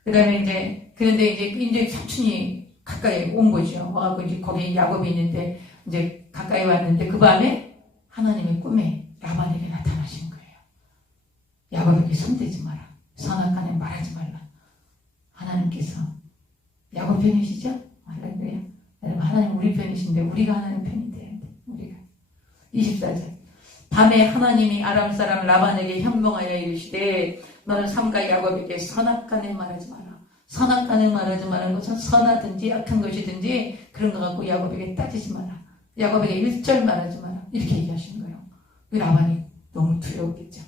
그 다음에 이제, 그런데 이제 삼촌이 가까이 온 거죠. 와갖고 이제 거기 야곱이 있는데 이제 가까이 왔는데 그 밤에 하나님의 꿈에 라반에게 나타나신 거예요. 야곱에게 손대지 마라. 선악간에 말하지 말라. 하나님께서 야곱 편이시죠? 할렐루야. 하나님 우리 편이신데 우리가 하나님 편이 돼야 돼. 우리가. 24절. 밤에 하나님이 아람 사람 라반에게 현명하여 이르시되 너는 삼가 야곱에게 선악간에 말하지 마라. 선악간에 말하지 말라는 것은 선하든지 악한 것이든지 그런 거 갖고 야곱에게 따지지 마라. 야곱에게 일절 말하지 마라. 이렇게 얘기하신 거예요. 라반이 너무 두려웠겠죠.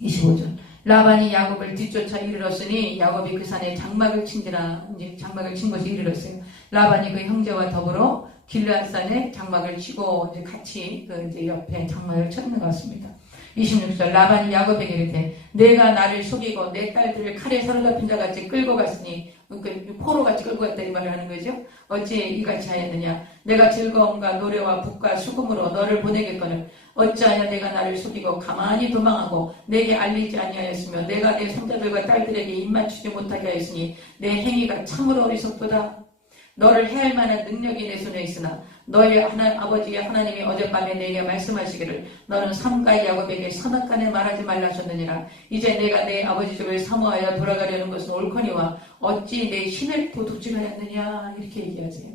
25절. 라반이 야곱을 뒤쫓아 이르렀으니 야곱이 그 산에 장막을 친지라. 이제 장막을 친 것이 이르렀어요. 라반이 그 형제와 더불어 길르앗산에 장막을 치고 이제 같이 그 이제 옆에 장막을 쳤는 것 같습니다. 26절. 라반이 야곱에게 이르되 내가 나를 속이고 내 딸들을 칼에 사로잡힌 자같이 끌고 갔으니 그 포로같이 끌고 갔다 이 말을 하는 거죠. 어찌 이같이 하였느냐. 내가 즐거움과 노래와 북과 수금으로 너를 보내겠거늘 어찌하여 내가 나를 속이고 가만히 도망하고 내게 알리지 아니하였으며 내가 내 손자들과 딸들에게 입맞추지 못하게 하였으니 내 행위가 참으로 어리석도다. 너를 해할 만한 능력이 내 손에 있으나 너의 아버지의 하나님이 어젯밤에 내게 말씀하시기를 너는 삼가 야곱에게 선악간에 말하지 말라 하셨느니라. 이제 내가 내 아버지 집을 사모하여 돌아가려는 것은 옳거니와 어찌 내 신을 도둑질하였느냐 이렇게 얘기하세요.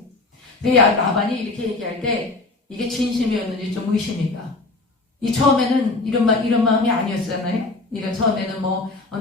근데 라반이 이렇게 얘기할 때 이게 진심이었는지 좀 의심이다. 이 처음에는 이런 마음이 아니었잖아요. 처음에는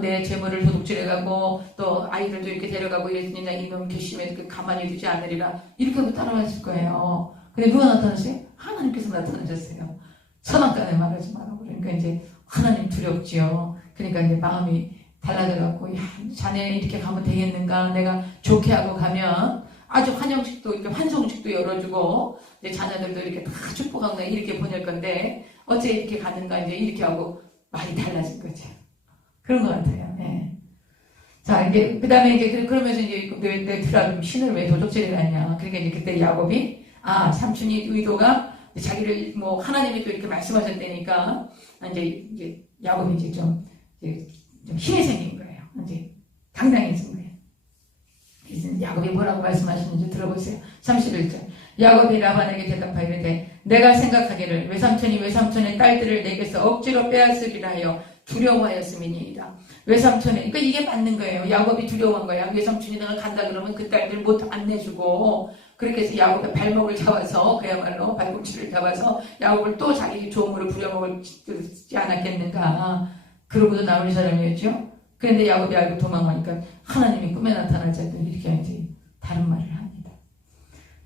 내 재물을 도둑질해가고 또 아이들도 이렇게 데려가고 이랬으니 나 이놈 괘씸해 가만히 두지 않으리라 이렇게 따라왔을 거예요. 근데 누가 나타났어요? 하나님께서 나타나셨어요. 선악간에 말하지 말라고. 그러니까 이제 하나님 두렵지요. 그러니까 이제 마음이 달라져갖고 야 자네 이렇게 가면 되겠는가? 내가 좋게 하고 가면 아주 환영식도 이렇게 환송식도 열어주고 이제 자녀들도 이렇게 다 축복하고 이렇게 보낼 건데 어째 이렇게 가는가 이제 이렇게 하고 말이 달라진 거죠. 그런 것 같아요. 네. 자, 이제, 그 다음에 이제, 그러면서 이제, 내 드라금 신을 왜 도둑질을 하냐. 그러니까 이제 그때 야곱이, 삼촌이 의도가 자기를 하나님이 또 이렇게 말씀하셨다니까, 이제 야곱이 이제 좀 힘이 생긴 거예요. 이제 당당해진 거예요. 그래서 야곱이 뭐라고 말씀하시는지 들어보세요. 31절. 야곱이 라반에게 대답하이르되 내가 생각하기를 외삼촌이 외삼촌의 딸들을 내게서 억지로 빼앗으리라 하여 두려워하였음이니이다. 외삼촌의 그러니까 이게 맞는 거예요. 야곱이 두려워한 거야. 외삼촌이 내가 간다 그러면 그 딸들 못 안 내주고 그렇게 해서 야곱의 발목을 잡아서 그야말로 발꿈치를 잡아서 야곱을 또 자기 종으로 부려먹지 않았겠는가. 그러고도 나올 사람이었죠. 그런데 야곱이 알고 도망가니까 하나님이 꿈에 나타날 때 이렇게 이제 다른 말을 합니다.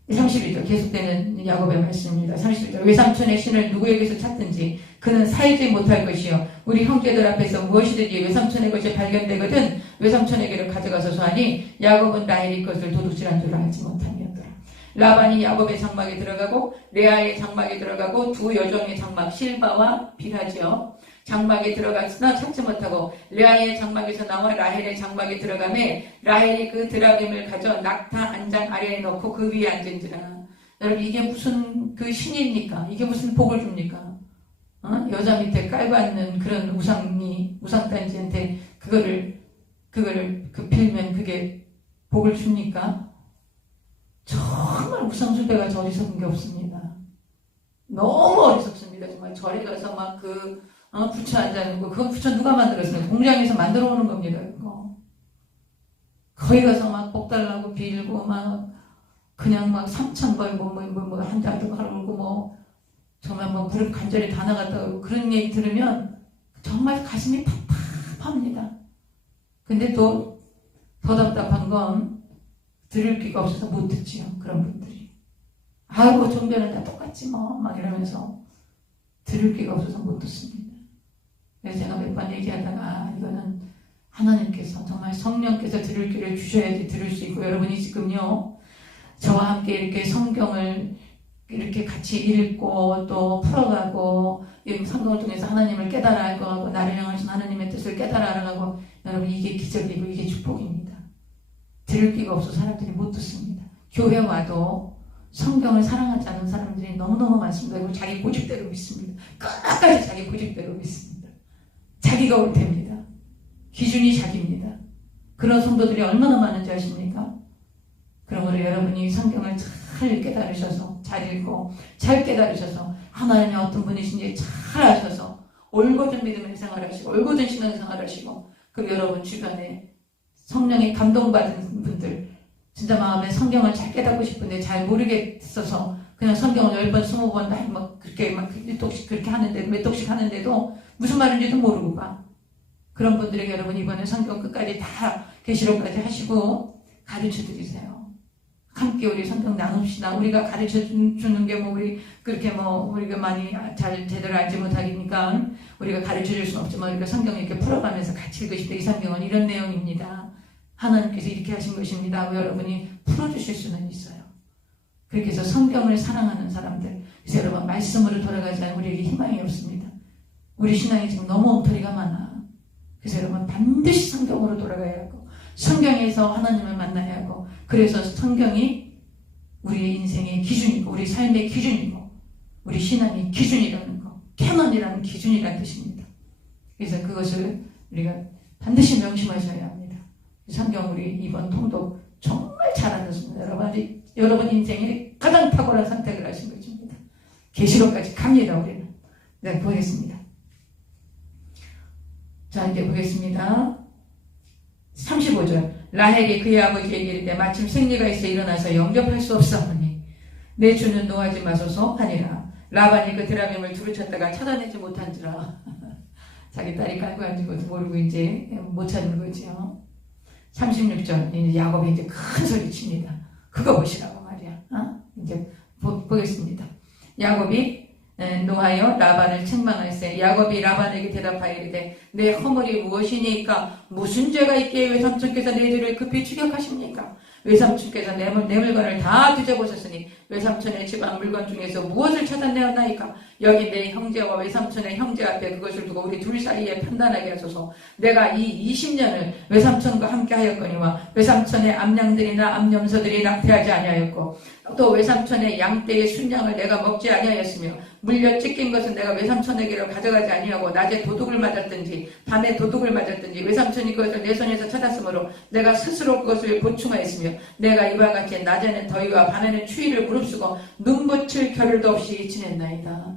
31절 계속되는 야곱의 말씀입니다. 31절 외삼촌의 신을 누구에게서 찾든지 그는 살지 못할 것이요 우리 형제들 앞에서 무엇이든지 외삼촌의 것이 발견되거든 외삼촌에게로 가져가소서 하니 야곱은 라헬의 것을 도둑질한 줄 알지 못함이었더라. 라반이 야곱의 장막에 들어가고 레아의 장막에 들어가고 두 여종의 장막 실바와 빌하지요. 장막에 들어갔으나 찾지 못하고 레아의 장막에서 나와 라헬의 장막에 들어가매 라헬이 그 드라빔을 가져 낙타 안장 아래에 넣고 그 위에 앉은지라. 여러분 이게 무슨 그 신입니까? 이게 무슨 복을 줍니까? 여자 밑에 깔고 앉는 그런 우상단지한테 그거를 빌면 그게 복을 줍니까? 정말 우상숭배가 저 어리석은 게 없습니다. 너무 어리석습니다. 정말 절에 가서 막 부처 앉아있는 거, 그건 부처 누가 만들었어요? 공장에서 만들어 오는 겁니다, 이거. 거기 가서 막 복 달라고 빌고, 그냥 3천 벌고, 한 달도 걸고, 정말 무릎 관절이 다 나갔다고, 그런 얘기 들으면 정말 가슴이 팍팍합니다. 근데 또, 더 답답한 건, 들을 귀가 없어서 못 듣지요, 그런 분들이. 아이고, 종교는 다 똑같지 이러면서, 들을 귀가 없어서 못 듣습니다. 그래서 제가 몇 번 얘기하다가 이거는 하나님께서 정말 성령께서 들을 귀를 주셔야지 들을 수 있고 여러분이 지금요 저와 함께 이렇게 성경을 이렇게 같이 읽고 또 풀어가고 이 성경을 통해서 하나님을 깨달아 알고 나를 향하신 하나님의 뜻을 깨달아 알아가고 여러분 이게 기적이고 이게 축복입니다. 들을 귀가 없어 사람들이 못 듣습니다. 교회 와도 성경을 사랑하지 않는 사람들이 너무너무 많습니다. 그리고 자기 고집대로 믿습니다. 끝까지 자기 고집대로 믿습니다. 자기가 옳답니다. 기준이 자기입니다. 그런 성도들이 얼마나 많은지 아십니까? 그러므로 여러분이 성경을 잘 깨달으셔서 잘 읽고 잘 깨달으셔서 하나님이 어떤 분이신지 잘 아셔서 올곧은 믿음의 생활하시고 올곧은 신앙 생활하시고 그리고 여러분 주변에 성령의 감동받은 분들 진짜 마음에 성경을 잘 깨닫고 싶은데 잘 모르겠어서 그냥 성경을 10번, 20번 다 막 그렇게 막 1독씩 그렇게 하는데 몇 독씩 하는데도 무슨 말인지도 모르고 봐. 그런 분들에게 여러분 이번에 성경 끝까지 다 계시록까지 하시고 가르쳐 드리세요. 함께 우리 성경 나눕시다. 우리가 가르쳐 주는 게 뭐 우리 그렇게 뭐 우리가 많이 잘 제대로 알지 못하니까 우리가 가르쳐 줄 수는 없지만 우리가 성경 이렇게 풀어가면서 같이 읽으실 때 이 성경은 이런 내용입니다. 하나님께서 이렇게 하신 것입니다. 여러분이 풀어주실 수는 있어요. 그렇게 해서 성경을 사랑하는 사람들 그래서 여러분 말씀으로 돌아가지 않으면 우리에게 희망이 없습니다. 우리 신앙이 지금 너무 엉터리가 많아. 그래서 여러분 반드시 성경으로 돌아가야 하고 성경에서 하나님을 만나야 하고 그래서 성경이 우리의 인생의 기준이고 우리 삶의 기준이고 우리 신앙의 기준이라는 거 캐논이라는 기준이라는 뜻입니다. 그래서 그것을 우리가 반드시 명심하셔야 합니다. 성경 우리 이번 통독 정말 잘하셨습니다. 여러분 인생에 가장 탁월한 선택을 하신 것입니다. 계시록까지 갑니다. 우리는. 네, 보겠습니다. 자 이제 보겠습니다. 35절 라헬이 그의 아버지에게 이르되 마침 생리가 있어 일어나서 영접할 수 없사오니 내 주는 노하지 마소서 하니라. 라반이 그 드라밈을 두루 쳤다가 찾아내지 못한지라. 자기 딸이 깔고 앉은 것도 모르고 이제 못 찾는 거죠. 36절 이제 야곱이 이제 큰 소리 칩니다. 그거 보시라고 말이야. 이제 보겠습니다. 야곱이 노하여 라반을 책망하였으니 야곱이 라반에게 대답하여 이르되 내 허물이 무엇이니까 무슨 죄가 있기에 외삼촌께서 내 죄를 급히 추격하십니까? 외삼촌께서 내 물건을 다 뒤져보셨으니 외삼촌의 집안 물건 중에서 무엇을 찾아내었나이까? 여기 내 형제와 외삼촌의 형제 앞에 그것을 두고 우리 둘 사이에 판단하게 하소서. 내가 이 20년을 외삼촌과 함께 하였거니와 외삼촌의 암양들이나 암염소들이 낭패하지 아니하였고 또 외삼촌의 양떼의 순양을 내가 먹지 아니하였으며 물려 찢긴 것은 내가 외삼촌에게로 가져가지 아니하고 낮에 도둑을 맞았든지 밤에 도둑을 맞았든지 외삼촌이 그것을 내 손에서 찾았으므로 내가 스스로 그것을 보충하였으며 내가 이와 같이 낮에는 더위와 밤에는 추위를 무릅쓰고 눈붙일 겨를도 없이 지냈나이다.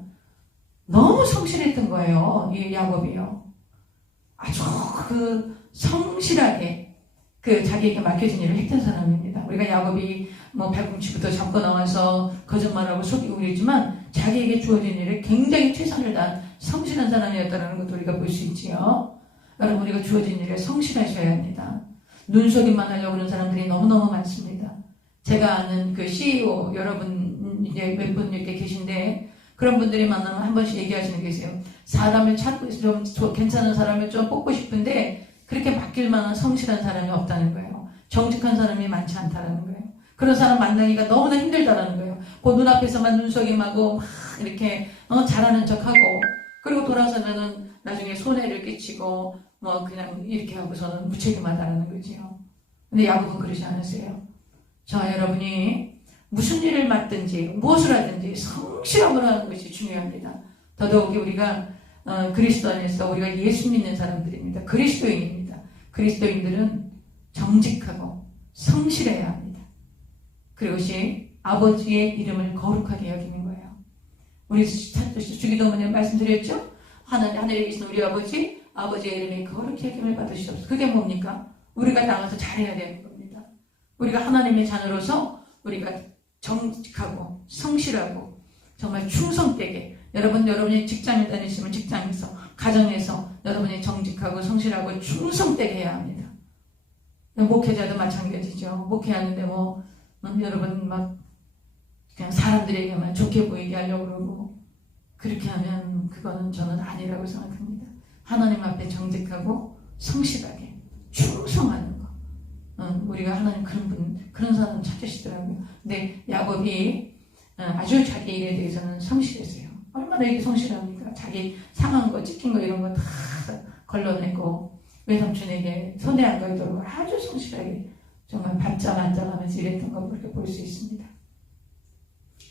너무 성실했던 거예요. 이 야곱이요. 아주 성실하게 자기에게 맡겨진 일을 했던 사람입니다. 우리가 야곱이 발꿈치부터 잡고 나와서 거짓말하고 속이고 그랬지만 자기에게 주어진 일에 굉장히 최선을 다한 성실한 사람이었다는 것도 우리가 볼 수 있지요. 여러분 우리가 주어진 일에 성실하셔야 합니다. 눈속임만 하려고 하는 사람들이 너무너무 많습니다. 제가 아는 그 CEO 여러분 이제 몇 분 이렇게 계신데 그런 분들이 만나면 한 번씩 얘기하시는 게 계세요. 사람을 찾고 좀 괜찮은 사람을 좀 뽑고 싶은데 그렇게 맡길 만한 성실한 사람이 없다는 거예요. 정직한 사람이 많지 않다는 거예요. 그런 사람 만나기가 너무나 힘들다는 거예요. 그 눈앞에서만 눈속임하고 막 이렇게 잘하는 척하고 그리고 돌아서면은 나중에 손해를 끼치고 그냥 이렇게 하고서는 무책임하다는 거지요. 근데 야곱은 그러지 않으세요. 자 여러분이 무슨 일을 맡든지 무엇을 하든지 성실함으로 하는 것이 중요합니다. 더더욱이 우리가 그리스도 안에서 우리가 예수 믿는 사람들입니다. 그리스도인입니다. 그리스도인들은 정직하고 성실해야 합니다. 그것이 아버지의 이름을 거룩하게 여기는 거예요. 우리 주기도문에 말씀드렸죠? 하늘에 계신 우리 아버지의 이름이 거룩히 여김을 받으시옵소서. 그게 뭡니까? 우리가 나가서 잘해야 되는 겁니다. 우리가 하나님의 자녀로서 우리가 정직하고 성실하고 정말 충성되게 여러분이 직장에 다니시면 직장에서 가정에서 여러분이 정직하고 성실하고 충성되게 해야 합니다. 목회자도 마찬가지죠. 목회하는데 여러분 그냥 사람들에게만 좋게 보이게 하려고 그러고 그렇게 하면 그거는 저는 아니라고 생각합니다. 하나님 앞에 정직하고 성실하게 충성하는 거. 우리가 하나님 그런 사람 찾으시더라고요. 근데 야곱이 아주 자기 일에 대해서는 성실했어요. 얼마나 이게 성실합니까? 자기 상한 거, 찍힌 거 이런 거 다 걸러내고 외삼촌에게 손해 안 가도록 아주 성실하게 정말 반짝반짝하면서 일했던 걸 그렇게 볼 수 있습니다.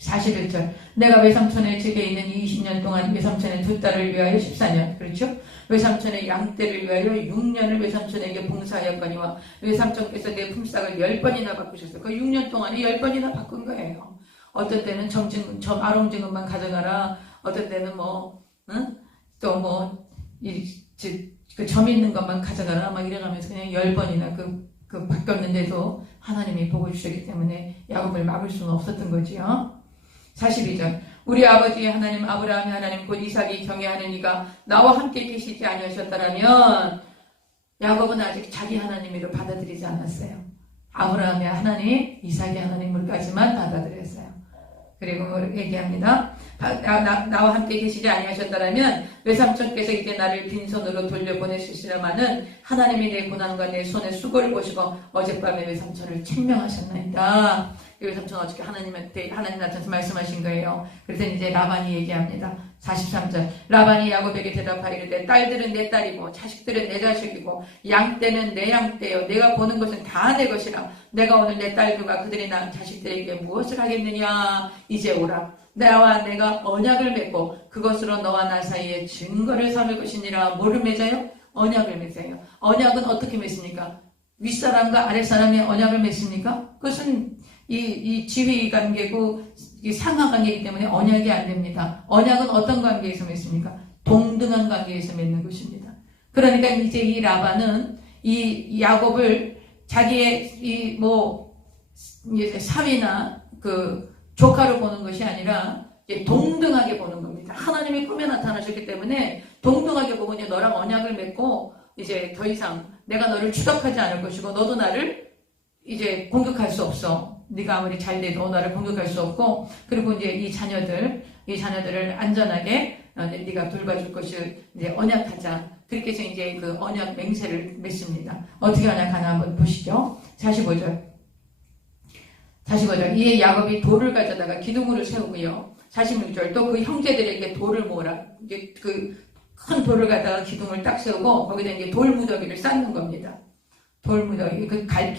41절 내가 외삼촌의 집에 있는 20년 동안 외삼촌의 두 딸을 위하여 14년 그렇죠? 외삼촌의 양떼를 위하여 6년을 외삼촌에게 봉사하였거니와 외삼촌께서 내 품삯을 10번이나 바꾸셨어요. 그 6년 동안에 10번이나 바꾼 거예요. 어떤 때는 점 아롱증언만 가져가라. 어떤 때는 점 있는 것만 가져가라. 막 이래가면서 그냥 10번이나 그 바뀌었는데도 하나님이 보고 주셨기 때문에 야곱을 막을 수는 없었던 거지요. 42절 우리 아버지 하나님 아브라함의 하나님 곧 이삭이 경외하는 이가 나와 함께 계시지 아니하셨다라면 야곱은 아직 자기 하나님으로 받아들이지 않았어요. 아브라함의 하나님, 이삭의 하나님을까지만 받아들였어요. 그리고 얘기합니다. 나와 함께 계시지 아니하셨다라면 외삼촌께서 이제 나를 빈손으로 돌려보내시리라마는 하나님이 내 고난과 내 손에 수고를 보시고 어젯밤에 외삼촌을 책명하셨나이다. 외삼촌 어저께 하나님 나타나서 말씀하신 거예요. 그래서 이제 라반이 얘기합니다. 43절 라반이 야곱에게 대답하이르되 딸들은 내 딸이고 자식들은 내 자식이고 양떼는 내 양떼요 내가 보는 것은 다 내 것이라 내가 오늘 내 딸들과 그들이 낳은 자식들에게 무엇을 하겠느냐. 이제 오라 나와 내가 언약을 맺고 그것으로 너와 나 사이에 증거를 삼을 것이니라. 뭐를 맺어요? 언약을 맺어요. 언약은 어떻게 맺습니까? 윗사람과 아랫사람의 언약을 맺습니까? 그것은 이 지위 관계고 이 상하 관계이기 때문에 언약이 안 됩니다. 언약은 어떤 관계에서 맺습니까? 동등한 관계에서 맺는 것입니다. 그러니까 이제 이 라반은 이 야곱을 자기의 이제 사위나 그 조카로 보는 것이 아니라 이제 동등하게 보는 겁니다. 하나님이 꿈에 나타나셨기 때문에 동등하게 보고 이제 너랑 언약을 맺고 이제 더 이상 내가 너를 추격하지 않을 것이고 너도 나를 이제 공격할 수 없어. 네가 아무리 잘 돼도 나를 공격할 수 없고 그리고 이제 이 자녀들을 안전하게 네가 돌봐줄 것을 이제 언약하자. 그렇게 해서 이제 그 언약 맹세를 맺습니다. 어떻게 언약하나 한번 보시죠. 45절 이에 야곱이 돌을 가져다가 기둥으로 세우고요. 46절 또 그 형제들에게 돌을 모으라. 이제 그 큰 돌을 갖다가 기둥을 딱 세우고 거기다 이제 돌 무더기를 쌓는 겁니다. 돌 무더기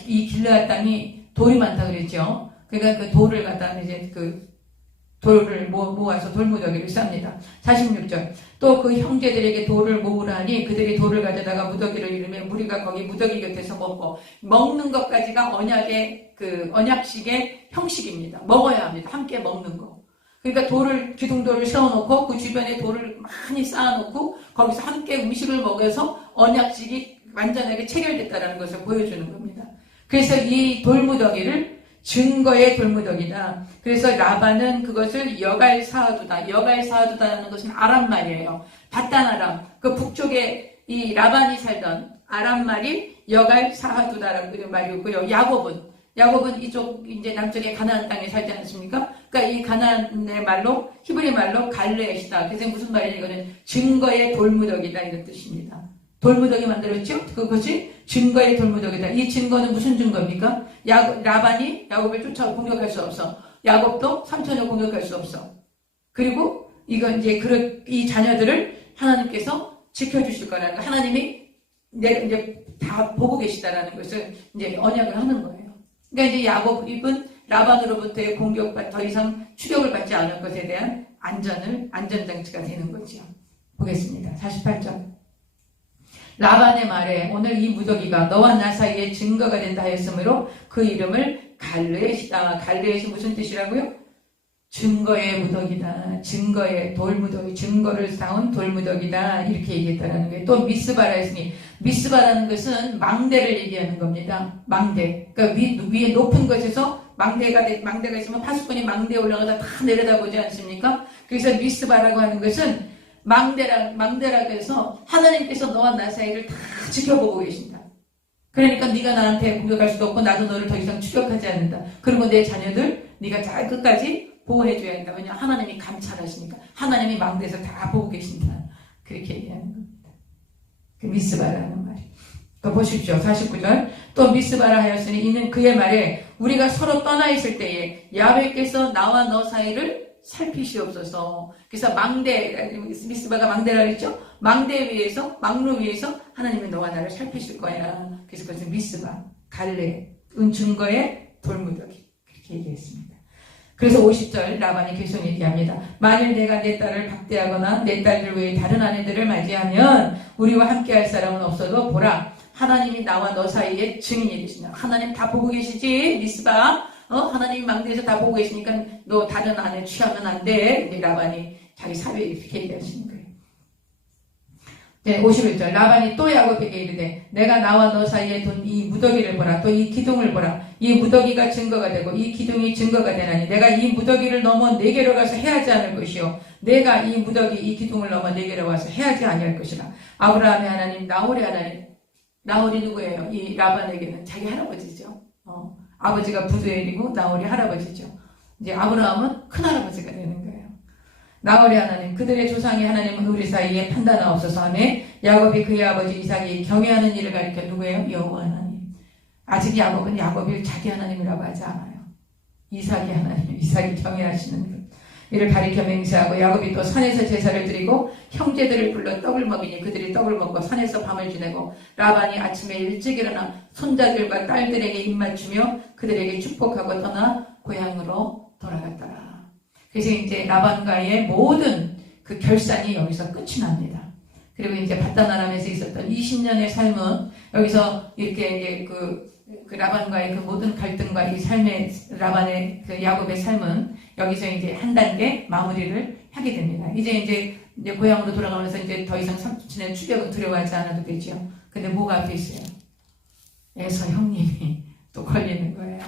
이 길르앗 땅이 돌이 많다 그랬죠. 그러니까 그 돌을 갖다가 이제 그 돌을 모아서 돌무더기를 쌉니다. 46절 또 그 형제들에게 돌을 모으라 하니 그들이 돌을 가져다가 무더기를 이루며 무리가 거기 무더기 곁에서 먹는 것까지가 언약의 그 언약식의 형식입니다. 먹어야 합니다. 함께 먹는 거. 그러니까 기둥돌을 세워놓고 그 주변에 돌을 많이 쌓아놓고 거기서 함께 음식을 먹어서 언약식이 완전하게 체결됐다는 것을 보여주는 겁니다. 그래서 이 돌무더기를 증거의 돌무더기다. 그래서 라반은 그것을 여갈사하두다. 여갈사하두다라는 것은 아람 말이에요. 바단 아람. 그 북쪽에 이 라반이 살던 아람 말이 여갈사하두다라는 말이고요. 야곱은 이쪽 이제 남쪽의 가나안 땅에 살지 않습니까? 그러니까 이 가나안의 말로 히브리 말로 갈르엣이다. 그래서 무슨 말이냐 이거는 증거의 돌무더기다 이런 뜻입니다. 돌무더기 만들었죠? 그것이 증거의 돌무더기다. 이 증거는 무슨 증거입니까? 라반이 야곱을 쫓아 공격할 수 없어. 야곱도 삼촌을 공격할 수 없어. 그리고 이건 이제 이 자녀들을 하나님께서 지켜주실 거라는 거. 하나님이 이제 다 보고 계시다라는 것을 이제 언약을 하는 거예요. 그러니까 이제 야곱은 라반으로부터의 공격과 더 이상 추격을 받지 않을 것에 대한 안전장치가 되는 거죠. 보겠습니다. 48절. 라반의 말에 오늘 이 무더기가 너와 나 사이에 증거가 된다 하였으므로 그 이름을 갈르엣이다. 갈르엣이 무슨 뜻이라고요? 증거의 무더기다. 증거의 돌무더기, 증거를 쌓은 돌무더기다. 이렇게 얘기했다라는 거예요. 또 미스바라 했으니 미스바라는 것은 망대를 얘기하는 겁니다. 망대. 그러니까 위에 높은 곳에서 망대가 있으면 파수꾼이 망대에 올라가서 다 내려다보지 않습니까? 그래서 미스바라고 하는 것은 망대라고 해서 하나님께서 너와 나 사이를 다 지켜보고 계신다. 그러니까 네가 나한테 공격할 수도 없고 나도 너를 더 이상 추격하지 않는다. 그리고 내 자녀들 네가 잘 끝까지 보호해줘야 한다. 왜냐하면 하나님이 감찰하시니까. 하나님이 망대에서 다 보고 계신다. 그렇게 얘기하는 겁니다. 그 미스바라는 말이. 또 보십시오. 49절 또 미스바라 하였으니 이는 그의 말에 우리가 서로 떠나 있을 때에 야훼께서 나와 너 사이를 살피시옵소서. 그래서 망대, 미스바가 망대라 그랬죠? 망대 위에서, 망루 위에서 하나님이 너와 나를 살피실 거야. 그래서 그것은 미스바, 갈래, 증거의 돌무더기. 그렇게 얘기했습니다. 그래서 50절 라반이 계속 얘기합니다. 만일 내가 내 딸을 박대하거나 내 딸들 외에 다른 아내들을 맞이하면 우리와 함께할 사람은 없어도 보라. 하나님이 나와 너 사이에 증인이 되시냐. 하나님 다 보고 계시지? 미스바. 하나님이 망대에서 다 보고 계시니까 너 다른 아내 취하면 안 돼. 라반이 자기 사위에 이렇게 얘기하시는 거예요. 네, 51절. 라반이 또 야곱에게 이르되 내가 나와 너 사이에 둔 이 무더기를 보라. 또 이 기둥을 보라. 이 무더기가 증거가 되고 이 기둥이 증거가 되나니 내가 이 무더기를 넘어 네게로 가서 해하지 않을 것이요 내가 이 무더기 이 기둥을 넘어 네게로 가서 해하지 아니할 것이라. 아브라함의 하나님, 나홀의 하나님. 나홀이 누구예요? 이 라반에게는 자기 할아버지죠. 아버지가 부두엘이고 나홀이 할아버지죠. 이제 아브라함은 큰할아버지가 되는 거예요. 나홀의 하나님, 그들의 조상의 하나님은 우리 사이에 판단하옵소서 하며 야곱이 그의 아버지 이삭이 경외하는 일을 가리켜 누구예요? 여호와 하나님. 아직 야곱은 야곱이 자기 하나님이라고 하지 않아요. 이삭이 하나님, 이삭이 경외하시는 분. 이를 가리켜 맹세하고 야곱이 또 산에서 제사를 드리고 형제들을 불러 떡을 먹이니 그들이 떡을 먹고 산에서 밤을 지내고 라반이 아침에 일찍 일어나 손자들과 딸들에게 입맞추며 그들에게 축복하고 떠나 고향으로 돌아갔더라. 그래서 이제 라반과의 모든 그 결산이 여기서 끝이 납니다. 그리고 이제 바다나람에서 있었던 20년의 삶은 여기서 이렇게 이제 그 라반과의 그 모든 갈등과 이 삶의 라반의 그 야곱의 삶은 여기서 이제 한 단계 마무리를 하게 됩니다. 이제 고향으로 돌아가면서 이제 더 이상 삼촌의 추격은 두려워하지 않아도 되죠. 근데 뭐가 앞에 있어요? 에서 형님이 또 걸리는 거예요.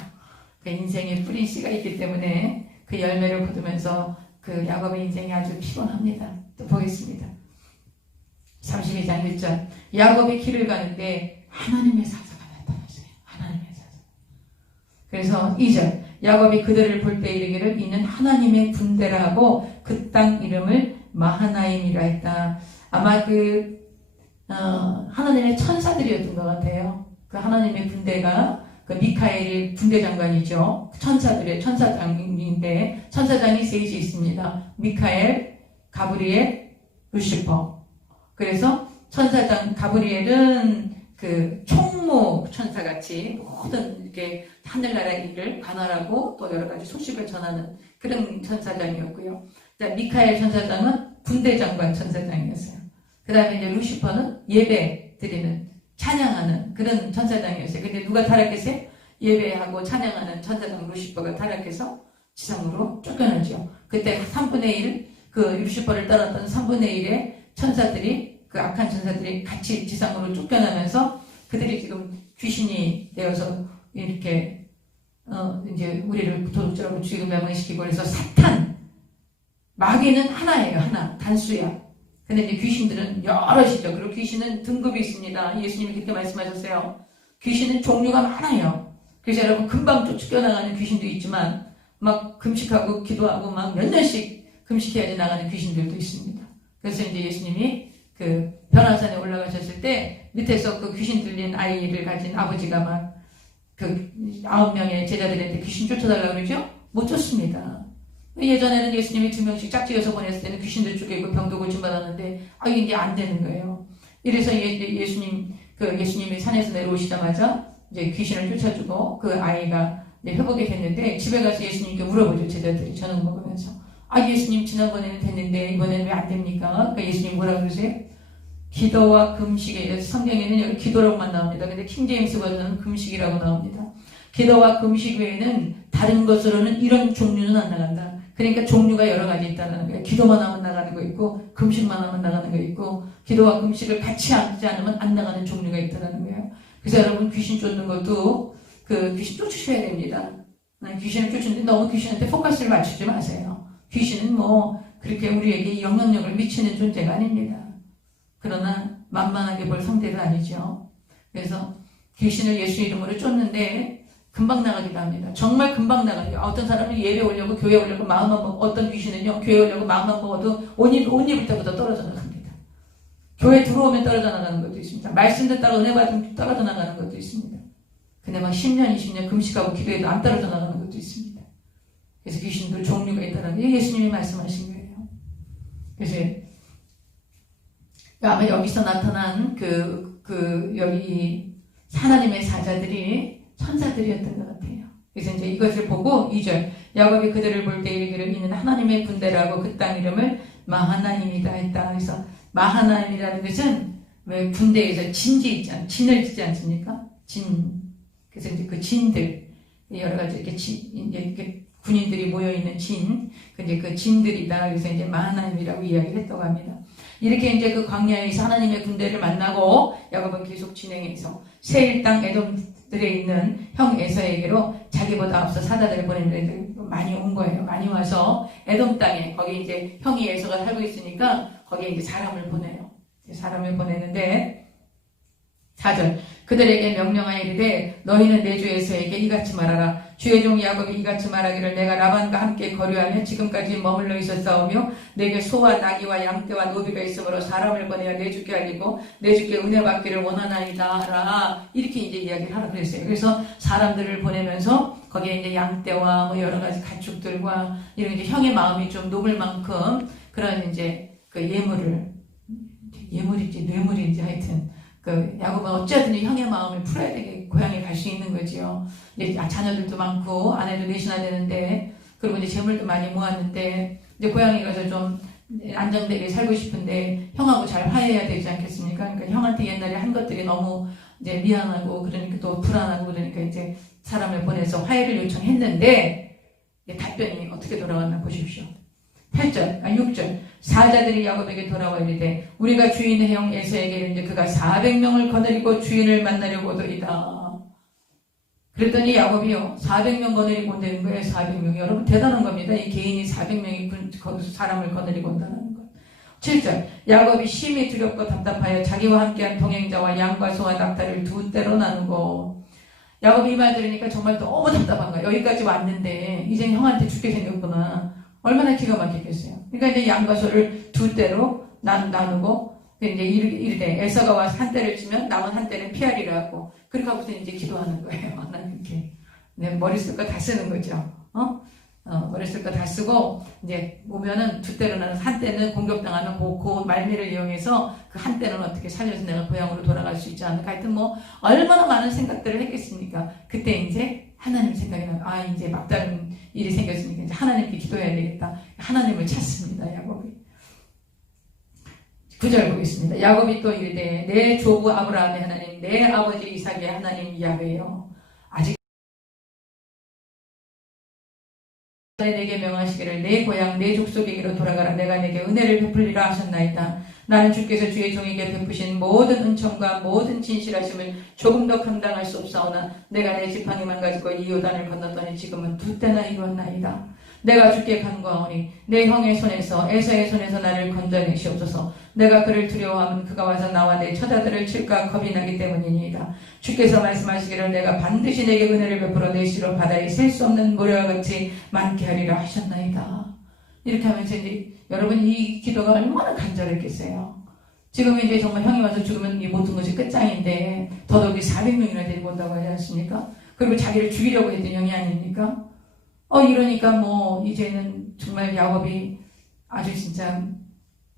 그 인생에 뿌린 씨가 있기 때문에 그 열매를 거두면서 그 야곱의 인생이 아주 피곤합니다. 또 보겠습니다. 32장 1절. 야곱이 길을 가는데 하나님의 사자가 나타났어요. 하나님의 사자. 그래서 2절. 야곱이 그들을 볼 때 이르기를 이는 하나님의 군대라 하고 그 땅 이름을 마하나임이라 했다. 아마 하나님의 천사들이었던 것 같아요. 그 하나님의 군대가 그 미카엘이 군대 장관이죠. 천사들의 천사장인데 천사장이 셋이 있습니다. 미카엘, 가브리엘, 루시퍼. 그래서 천사장 가브리엘은 그 총무 천사같이 모든 이렇게 하늘나라의 일을 관할하고 또 여러 가지 소식을 전하는 그런 천사장이었고요. 미카엘 천사장은 군대 장관 천사장이었어요. 그 다음에 이제 루시퍼는 예배 드리는 찬양하는 그런 천사장이었어요. 근데 누가 타락했어요? 예배하고 찬양하는 천사장 루시퍼가 타락해서 지상으로 쫓겨나죠. 그때 3분의 1, 그 루시퍼를 따랐던 3분의 1의 천사들이 그 악한 천사들이 같이 지상으로 쫓겨나면서 그들이 지금 귀신이 되어서 이렇게 이제 우리를 도둑질하고 죽이고 멸망시키고 그래서 사탄 마귀는 하나예요. 하나 단수야. 근데 이제 귀신들은 여럿이죠. 그리고 귀신은 등급이 있습니다. 예수님이 그렇게 말씀하셨어요. 귀신은 종류가 많아요. 그래서 여러분 금방 쫓겨나가는 귀신도 있지만 막 금식하고 기도하고 막 몇 년씩 금식해야지 나가는 귀신들도 있습니다. 그래서 이제 예수님이 그 변화산에 올라가셨을 때 밑에서 그 귀신 들린 아이를 가진 아버지가 막 그 9명의 제자들한테 귀신 쫓아달라고 그러죠? 못 쫓습니다. 예전에는 예수님이 2명씩 짝지어서 보냈을 때는 귀신들 쫓기고 병도 고침받았는데 이게 이제 안 되는 거예요. 이래서 예수님이 산에서 내려오시자마자 이제 귀신을 쫓아주고 그 아이가 이제 회복이 됐는데 집에 가서 예수님께 물어보죠. 제자들이 저녁 먹으면서 예수님 지난번에는 됐는데 이번에는 왜 안 됩니까? 그러니까 예수님 뭐라 그러세요? 기도와 금식에 성경에는 여기 기도라고만 나옵니다. 근데 킹제임스 버전은 금식이라고 나옵니다. 기도와 금식 외에는 다른 것으로는 이런 종류는 안 나간다. 그러니까 종류가 여러 가지 있다는 거예요. 기도만 하면 나가는 거 있고 금식만 하면 나가는 거 있고 기도와 금식을 같이 하지 않으면 안 나가는 종류가 있다는 거예요. 그래서 여러분 귀신 쫓는 것도 그 귀신 쫓으셔야 됩니다. 귀신을 쫓는데 너무 귀신한테 포커스를 맞추지 마세요. 귀신은 뭐 그렇게 우리에게 영향력을 미치는 존재가 아닙니다. 그러나 만만하게 볼 상대도 아니죠. 그래서 귀신을 예수 이름으로 쫓는데 금방 나가기도 합니다. 정말 금방 나가요. 어떤 사람은 예배 오려고 교회 오려고 마음만 먹고 어떤 귀신은요 교회 오려고 마음만 먹어도 옷 입을 때보다 떨어져 나갑니다. 교회 들어오면 떨어져 나가는 것도 있습니다. 말씀 듣다가 은혜 받으면 떨어져 나가는 것도 있습니다. 근데 막 10년, 20년 금식하고 기도해도 안 떨어져 나가는 것도 있습니다. 그래서 귀신도 종류가 있다는 게 예수님이 말씀하신 거예요. 그래서 아마 여기서 나타난 여기 하나님의 사자들이 천사들이었던 것 같아요. 그래서 이제 이것을 보고 2절 야곱이 그들을 볼 때 이르기를 이는 하나님의 군대라고 그 땅 이름을 마하나임이다 했다. 그래서 마하나임이라는 것은 왜 군대에서 진지 있잖아요. 진을 짓지 않습니까? 진. 그래서 이제 그 진들 여러 가지 이렇게 군인들이 모여 있는 진. 이제 그 진들이다. 그래서 이제 마하나임이라고 이야기를 했다고 합니다. 이렇게 이제 그 광야에서 하나님의 군대를 만나고 야곱은 계속 진행해서 세일 땅 에돔들에 있는 형 에서에게로 자기보다 앞서 사자들을 보내는데 많이 온 거예요. 많이 와서 에돔 땅에 거기 이제 형이 에서가 살고 있으니까 거기에 이제 사람을 보내요. 사람을 보내는데 4절 그들에게 명령하여 이르되 너희는 내 주 에서에게 이같이 말하라. 주의 종 야곱이 이같이 말하기를 내가 라반과 함께 거류하며 지금까지 머물러 있었사오며 내게 소와 나귀와 양떼와 노비가 있으므로 사람을 보내어 내 주께 알리고 내 주께 은혜 받기를 원하나이다 하라. 이렇게 이제 이야기를 하라 그랬어요. 그래서 사람들을 보내면서 거기에 이제 양떼와 뭐 여러 가지 가축들과 이런 이제 형의 마음이 좀 녹을 만큼 그런 이제 그 예물인지 뇌물인지 하여튼 그 야곱은 어찌하든 형의 마음을 풀어야 되게 고향에 갈 수 있는 거지요. 이제 자녀들도 많고 아내도 넷이나 되는데 그리고 이제 재물도 많이 모았는데 이제 고향에 가서 좀 안정되게 살고 싶은데 형하고 잘 화해해야 되지 않겠습니까? 그러니까 형한테 옛날에 한 것들이 너무 이제 미안하고 그러니까 또 불안하고 그러니까 이제 사람을 보내서 화해를 요청했는데 답변이 어떻게 돌아왔나 보십시오. 6절 사자들이 야곱에게 돌아와 이르되 우리가 주인의 형 에서에게 이르는데 그가 400명을 거느리고 주인을 만나려고 오더이다. 그랬더니 야곱이요 400명 거느리고 온다는 거예요. 400명이 여러분 대단한 겁니다. 이 개인이 400명이 거기서 사람을 거느리고 온다는 것. 7절 야곱이 심히 두렵고 답답하여 자기와 함께한 동행자와 양과 소와 낙타를 두 떼로 나누고 야곱이 이 말 들으니까 정말 너무 답답한 거예요. 여기까지 왔는데 이제 형한테 죽게 생겼구나. 얼마나 기가 막히겠어요. 그러니까 이제 양과 소를 두 떼로 나누고 이제 이르되 에서가 와서 한 떼를 치면 남은 한 떼는 피하리라고 그렇게 하고서 이제 기도하는 거예요. 하나님께 머리 쓸 거 다 쓰는 거죠. 머리 쓸 거 다 쓰고 이제 오면은 두 떼로 나눠서 한 떼는 공격당하면 그 말미를 이용해서 그 한 떼는 어떻게 살려서 내가 고향으로 돌아갈 수 있지 않을까. 하여튼 뭐 얼마나 많은 생각들을 했겠습니까. 그때 이제 하나님 생각이 나요. 이제 막다른 일이 생겼으니까 이제 하나님께 기도해야 되겠다. 하나님을 찾습니다. 야곱이. 9절 보겠습니다. 야곱이 또 이르되 내 조부 아브라함의 하나님 내 아버지 이삭의 하나님 야훼요 아직 내게 명하시기를 내 고향 내 족속에게로 돌아가라. 내가 내게 은혜를 베풀리라 하셨나이다. 나는 주께서 주의 종에게 베푸신 모든 은총과 모든 진실하심을 조금 더 감당할 수 없사오나 내가 내 지팡이만 가지고 이 요단을 건넜더니 지금은 두 때나 이루었나이다. 내가 주께 간구하오니 내 형의 손에서 에서의 손에서 나를 건져내시옵소서. 내가 그를 두려워하면 그가 와서 나와 내 처자들을 칠까 겁이 나기 때문이니이다. 주께서 말씀하시기를 내가 반드시 내게 은혜를 베풀어 내 시로 바다에 셀 수 없는 모래와 같이 많게 하리라 하셨나이다. 이렇게 하면서 이제 여러분 이 기도가 얼마나 간절했겠어요. 지금 이제 정말 형이 와서 죽으면 이 모든 것이 끝장인데 더더욱이 400명이나 데리고 온다고 하지 않습니까? 그리고 자기를 죽이려고 했던 형이 아닙니까? 이러니까 뭐 이제는 정말 야곱이 아주 진짜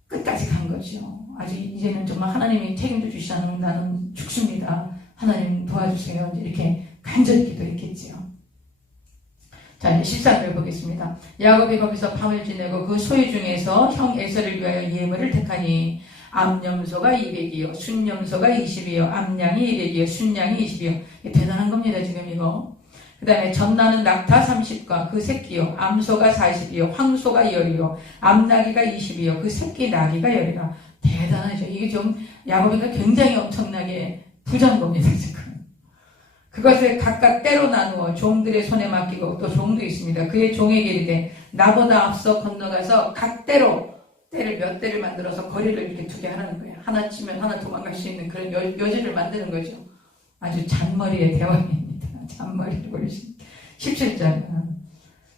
끝까지 간 거죠. 아주 이제는 정말 하나님이 책임져 주시지 않으면 나는 죽습니다. 하나님 도와주세요. 이렇게 간절히 기도했겠지요. 자, 이제 14절 보겠습니다. 야곱이 거기서 밤을 지내고 그 소유 중에서 형 에서를 위하여 예물을 택하니 암염소가 200이요 순염소가 20이요 암양이 200이요 순양이 20이요. 대단한 겁니다. 지금 이거. 그 다음에 전나는 낙타 30과 그 새끼요 암소가 40이요 황소가 10이요 암나귀가 20이요 그 새끼 나귀가 10이라. 대단하죠. 이게 좀 야곱이가 굉장히 엄청나게 부자인 겁니다. 지금. 그것을 각각 때로 나누어 종들의 손에 맡기고 또 종도 있습니다. 그의 종에게 이르되 나보다 앞서 건너가서 각 때로 때를 몇 대를 만들어서 거리를 이렇게 두게 하라는 거예요. 하나 치면 하나 도망갈 수 있는 그런 여지를 만드는 거죠. 아주 잔머리의 대왕입니다. 잔머리를 보여주십니다. 17절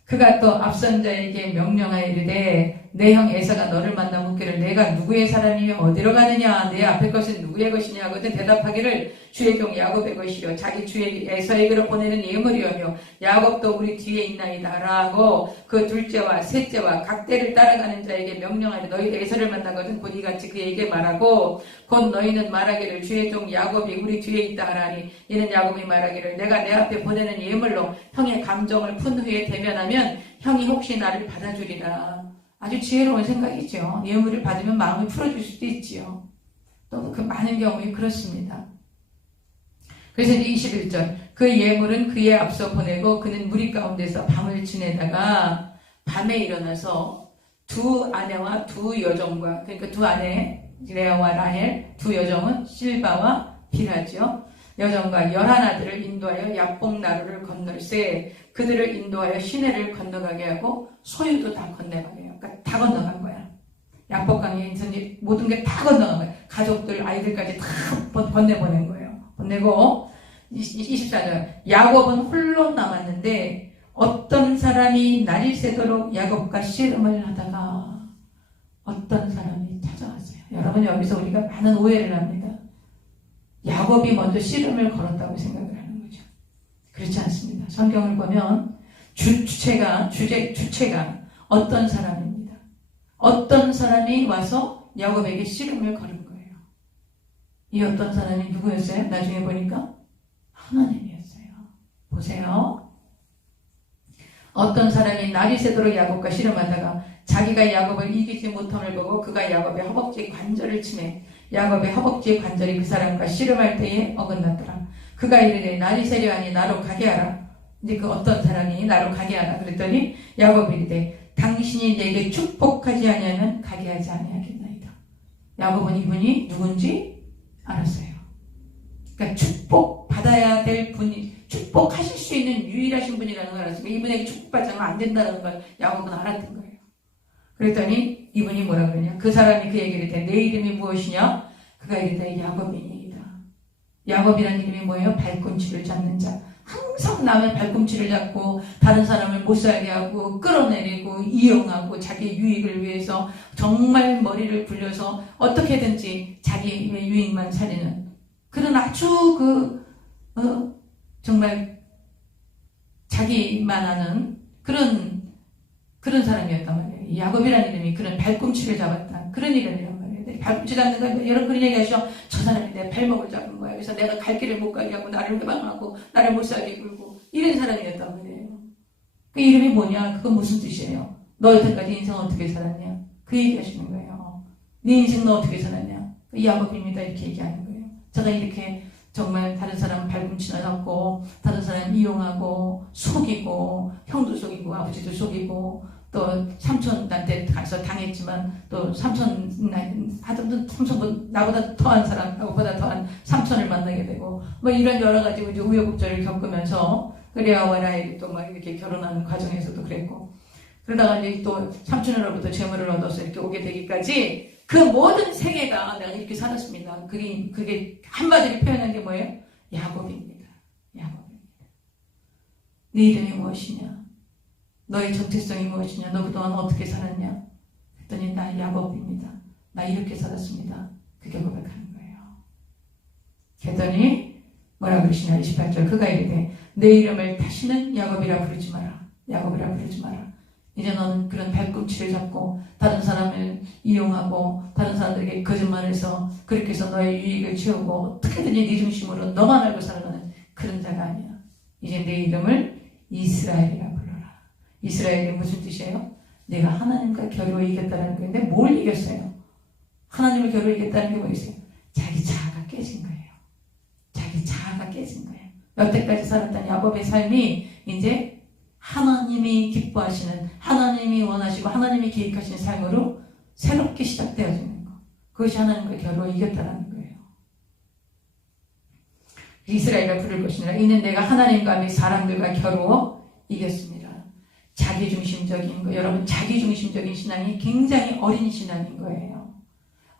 그가 또 앞선 자에게 명령하여 이르되 내 형 에사가 너를 만나 묻기를 내가 누구의 사람이며 어디로 가느냐 내 앞에 것은 누구의 것이냐 하거든 대답하기를 주의 종 야곱의 것이요 자기 주의 에서에게로 보내는 예물이오며 야곱도 우리 뒤에 있나이다 라고 그 둘째와 셋째와 각 때를 따라가는 자에게 명령하되 너희도 에서를 만나거든 곧 이같이 그에게 말하고 곧 너희는 말하기를 주의 종 야곱이 우리 뒤에 있다 하라니 이는 야곱이 말하기를 내가 내 앞에 보내는 예물로 형의 감정을 푼 후에 대면하면 형이 혹시 나를 받아주리라. 아주 지혜로운 생각이죠. 예물을 받으면 마음을 풀어줄 수도 있지요. 또 그 많은 경우에 그렇습니다. 그래서 이제 21절 그 예물은 그의 앞서 보내고 그는 무리 가운데서 밤을 지내다가 밤에 일어나서 두 아내와 두 여종과 그러니까 두 아내 레아와 라헬 두 여종은 실바와 빌하죠. 여종과 11아들을 인도하여 야복 나루를 건널세 그들을 인도하여 시내를 건너가게 하고 소유도 다 건너가게 해요. 그러니까 다 건너간 거야. 야복강에 있는 모든 게 다 건너간 거야. 가족들, 아이들까지 다 건네보낸 거예요. 보내고 24절 야곱은 홀로 남았는데 어떤 사람이 날이 새도록 야곱과 씨름을 하다가 어떤 사람이 찾아왔어요. 여러분 여기서 우리가 많은 오해를 합니다. 야곱이 먼저 씨름을 걸었다고 생각을 하는 거죠. 그렇지 않습니다. 성경을 보면 주체가 어떤 사람입니다. 어떤 사람이 와서 야곱에게 씨름을 걸은 거예요. 이 어떤 사람이 누구였어요? 나중에 보니까 하나님이었어요. 보세요. 어떤 사람이 날이 새도록 야곱과 씨름하다가 자기가 야곱을 이기지 못함을 보고 그가 야곱의 허벅지 관절을 치매 야곱의 허벅지 관절이 그 사람과 씨름할 때에 어긋났더라. 그가 이르되 날이 새려하니 나로 가게 하라. 이제 그 어떤 사람이 나로 가게 하라. 그랬더니 야곱이 이르되 당신이 내게 축복하지 아니하면 가게 하지 아니하겠나이다. 야곱은 이분이 누군지 알았어요. 그러니까 축복받아야 될 분이 축복하실 수 있는 유일하신 분이라는 걸 알았으니까 이분에게 축복받지 않으면 안 된다는 걸 야곱은 알았던 거예요. 그랬더니 이분이 뭐라 그러냐. 그 사람이 그 얘기를 해. 내 이름이 무엇이냐? 그가 이르되 야곱이니이다. 야곱이라는 이름이 뭐예요? 발꿈치를 잡는 자. 항상 남의 발꿈치를 잡고 다른 사람을 못 살게 하고 끌어내리고 이용하고 자기 유익을 위해서 정말 머리를 굴려서 어떻게든지 자기 유익만 살리는 그런 아주 정말 자기만 아는 그런 사람이었단 말이에요. 야곱이라는 이름이 그런 발꿈치를 잡았다. 그런 이름이란 말이에요. 발꿈치 잡는 건 여러분 그런 얘기 하시죠. 저 사람이 내 발목을 잡은 거야. 그래서 내가 갈 길을 못 가게 하고 나를 해방하고 나를 못 살게 굴고 이런 사람이었단 말이에요. 그 이름이 뭐냐? 그건 무슨 뜻이에요? 너 여태까지 인생 어떻게 살았냐? 그 얘기 하시는 거예요. 네 인생 너 어떻게 살았냐? 야곱입니다. 이렇게 얘기하는 거예요. 제가 이렇게 정말 다른 사람 발꿈치나 잡고 다른 사람 이용하고 속이고 형도 속이고 아버지도 속이고 또 삼촌한테 가서 당했지만 또 삼촌 나보다 더한 사람 나보다 더한 삼촌을 만나게 되고 뭐 이런 여러 가지 이제 우여곡절을 겪으면서 레아와 라헬이 또 막 이렇게 결혼하는 과정에서도 그랬고 그러다가 이제 또 삼촌으로부터 재물을 얻어서 이렇게 오게 되기까지 그 모든 생애가 내가 이렇게 살았습니다. 그게 한마디로 표현한 게 뭐예요? 야곱입니다. 야곱입니다. 네 이름이 무엇이냐? 너의 정체성이 무엇이냐? 너 그동안 어떻게 살았냐? 했더니 나 야곱입니다. 나 이렇게 살았습니다. 그게 고백하는 거예요. 그랬더니 뭐라 그러시냐? 28절 그가 이르되 내 이름을 다시는 야곱이라 부르지 마라. 야곱이라 부르지 마라. 이제 너는 그런 발꿈치를 잡고 다른 사람을 이용하고 다른 사람들에게 거짓말해서 그렇게 해서 너의 유익을 채우고 어떻게든지 네 중심으로 너만 알고 살아가는 그런 자가 아니야. 이제 내 이름을 이스라엘이라 불러라. 이스라엘이 무슨 뜻이에요? 내가 하나님과 겨루어 이겼다는 거예요. 근데 뭘 이겼어요? 하나님을 겨루어 이겼다는 게 뭐 있어요? 자기 자아가 깨진 거예요. 자기 자아가 깨진 거예요. 여태까지 살았던 야곱의 삶이 이제 하나님이 기뻐하시는 하나님이 원하시고 하나님이 계획하시는 삶으로 새롭게 시작되어지는 것. 그것이 하나님과 겨루어 이겼다는 거예요. 이스라엘을 부를 것이니라. 이는 내가 하나님과 및 사람들과 겨루어 이겼습니다. 자기중심적인 거. 여러분 자기중심적인 신앙이 굉장히 어린 신앙인 거예요.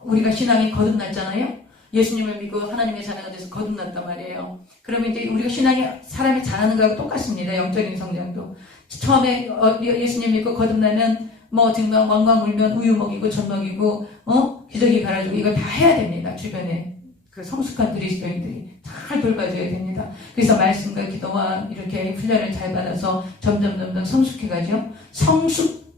우리가 신앙이 거듭났잖아요. 예수님을 믿고 하나님의 자녀가 돼서 거듭났단 말이에요. 그러면 이제 우리가 신앙이 사람이 잘하는 거하고 똑같습니다. 영적인 성장도. 처음에 예수님 믿고 거듭나면 뭐 정말 왕왕 울면 우유 먹이고 젖 먹이고 기저귀 갈아주고 이걸 다 해야 됩니다. 주변에 그 성숙한 그리스도인들이 잘 돌봐줘야 됩니다. 그래서 말씀과 기도와 이렇게 훈련을 잘 받아서 점점 성숙해가죠. 성숙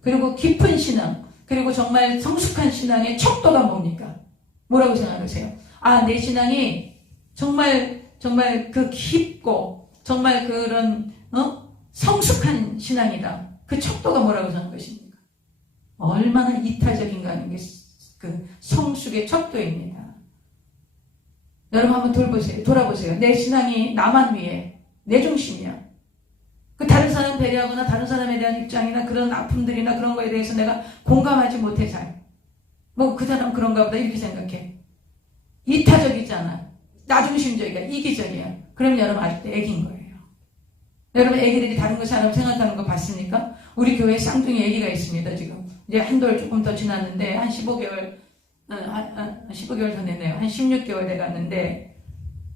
그리고 깊은 신앙 그리고 정말 성숙한 신앙의 척도가 뭡니까? 뭐라고 생각하세요? 아, 내 신앙이 정말 그 깊고 정말 그런 성숙한 신앙이다. 그 척도가 뭐라고 생각하십니까? 얼마나 이타적인가 하는 게 그 성숙의 척도입니다. 여러분 한번 돌아보세요. 내 신앙이 나만 위해 내 중심이야. 그 다른 사람 배려하거나 다른 사람에 대한 입장이나 그런 아픔들이나 그런 거에 대해서 내가 공감하지 못해 잘. 뭐 그 사람 그런가 보다 이렇게 생각해. 이타적이잖아. 나중심적이야. 이기적이야. 그럼 여러분 아직도 애기인 거예요. 여러분 애기들이 다른 거 사람 생각하는 거 봤습니까? 우리 교회에 쌍둥이 애기가 있습니다. 지금 이제 한 돌 조금 더 지났는데 한 15개월 15개월 더 됐네요. 한 16개월 돼갔는데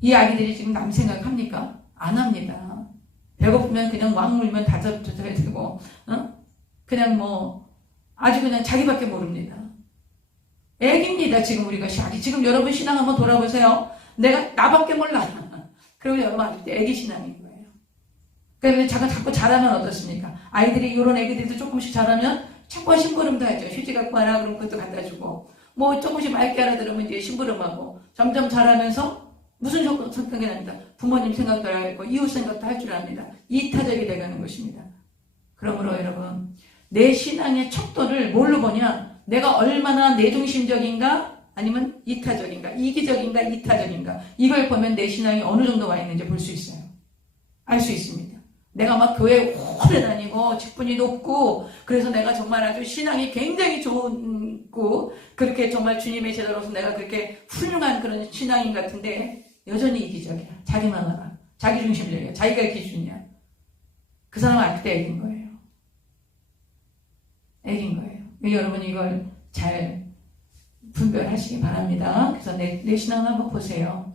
이 아기들이 지금 남 생각합니까? 안 합니다. 배고프면 그냥 왕 물면 다젖어야 되고 그냥 뭐 아주 그냥 자기밖에 모릅니다. 애기입니다. 지금 우리가 지금 여러분 신앙 한번 돌아보세요. 내가 나밖에 몰라. 그러면 여러분 아직도 애기 신앙인 거예요. 그러면 자꾸 잘하면 어떻습니까? 아이들이 이런 애기들도 조금씩 잘하면 자꾸 심부름도 하죠. 휴지 갖고 와라 그럼 그것도 갖다 주고 뭐 조금씩 맑게 알아들으면 이제 심부름하고 점점 잘하면서 무슨 성격이 납니다. 부모님 생각도 알고 이웃 생각도 할 줄 압니다. 이타적이 돼가는 것입니다. 그러므로 여러분 내 신앙의 척도를 뭘로 보냐? 내가 얼마나 내중심적인가 아니면 이타적인가 이기적인가 이타적인가 이걸 보면 내 신앙이 어느 정도 와 있는지 볼 수 있어요. 알 수 있습니다. 내가 막 교회 오래 다니고 직분이 높고 그래서 내가 정말 아주 신앙이 굉장히 좋고 그렇게 정말 주님의 제자로서 내가 그렇게 훌륭한 그런 신앙인 같은데 여전히 이기적이야. 자기만 알아. 자기중심적이야. 자기가 기준이야. 그 사람은 아직도 애긴 거예요. 애긴 거예요. 여러분이 이걸 잘 분별하시기 바랍니다. 그래서 내 신앙을 한번 보세요.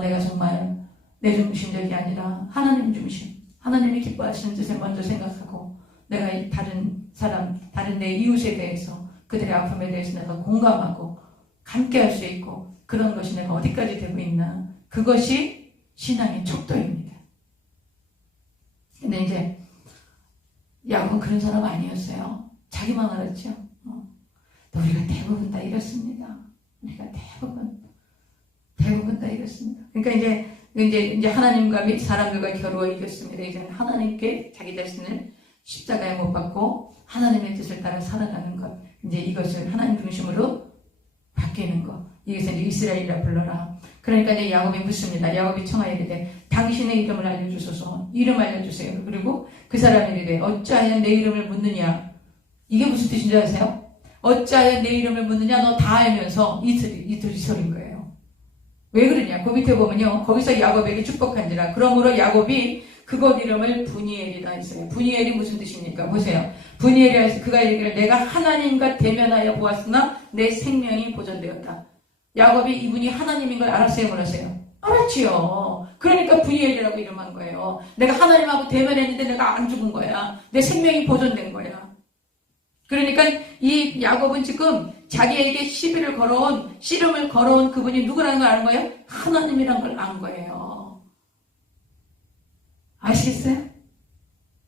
내가 정말 내 중심적이 아니라 하나님 중심. 하나님이 기뻐하시는 뜻을 먼저 생각하고 내가 다른 사람, 다른 내 이웃에 대해서 그들의 아픔에 대해서 내가 공감하고 함께 할 수 있고 그런 것이 내가 어디까지 되고 있나 그것이 신앙의 척도입니다. 근데 이제 야곱은 그런 사람 아니었어요. 자기만 알았죠. 우리가 대부분 다 이렇습니다. 우리가 대부분 다 이렇습니다. 그러니까 이제 하나님과 및 사람들과 겨루어 이겼습니다. 이제 하나님께 자기 자신을 십자가에 못 박고 하나님의 뜻을 따라 살아가는 것. 이제 이것을 하나님 중심으로 바뀌는 것. 이것을 이스라엘이라 불러라. 그러니까 이제 야곱이 묻습니다. 야곱이 청하여 이르되 당신의 이름을 알려주소서. 이름 알려주세요. 그리고 그 사람이 이르되 어찌하여 내 이름을 묻느냐. 이게 무슨 뜻인지 아세요? 어찌하여 내 이름을 묻느냐. 너 다 알면서 이틀이 소린 거예요. 왜 그러냐? 그 밑에 보면요. 거기서 야곱에게 축복한지라. 그러므로 야곱이 그곳 이름을 브니엘이라 했어요. 브니엘이 무슨 뜻입니까? 보세요. 브니엘이 그가 얘기를 내가 하나님과 대면하여 보았으나 내 생명이 보존되었다. 야곱이 이분이 하나님인 걸 알았어요? 몰랐어요? 알았지요. 그러니까 브니엘이라고 이름한 거예요. 내가 하나님하고 대면했는데 내가 안 죽은 거야. 내 생명이 보존된 거야. 그러니까 이 야곱은 지금 자기에게 시비를 걸어온, 씨름을 걸어온 그분이 누구라는 걸 아는 거예요? 하나님이란 걸 안 거예요. 아시겠어요?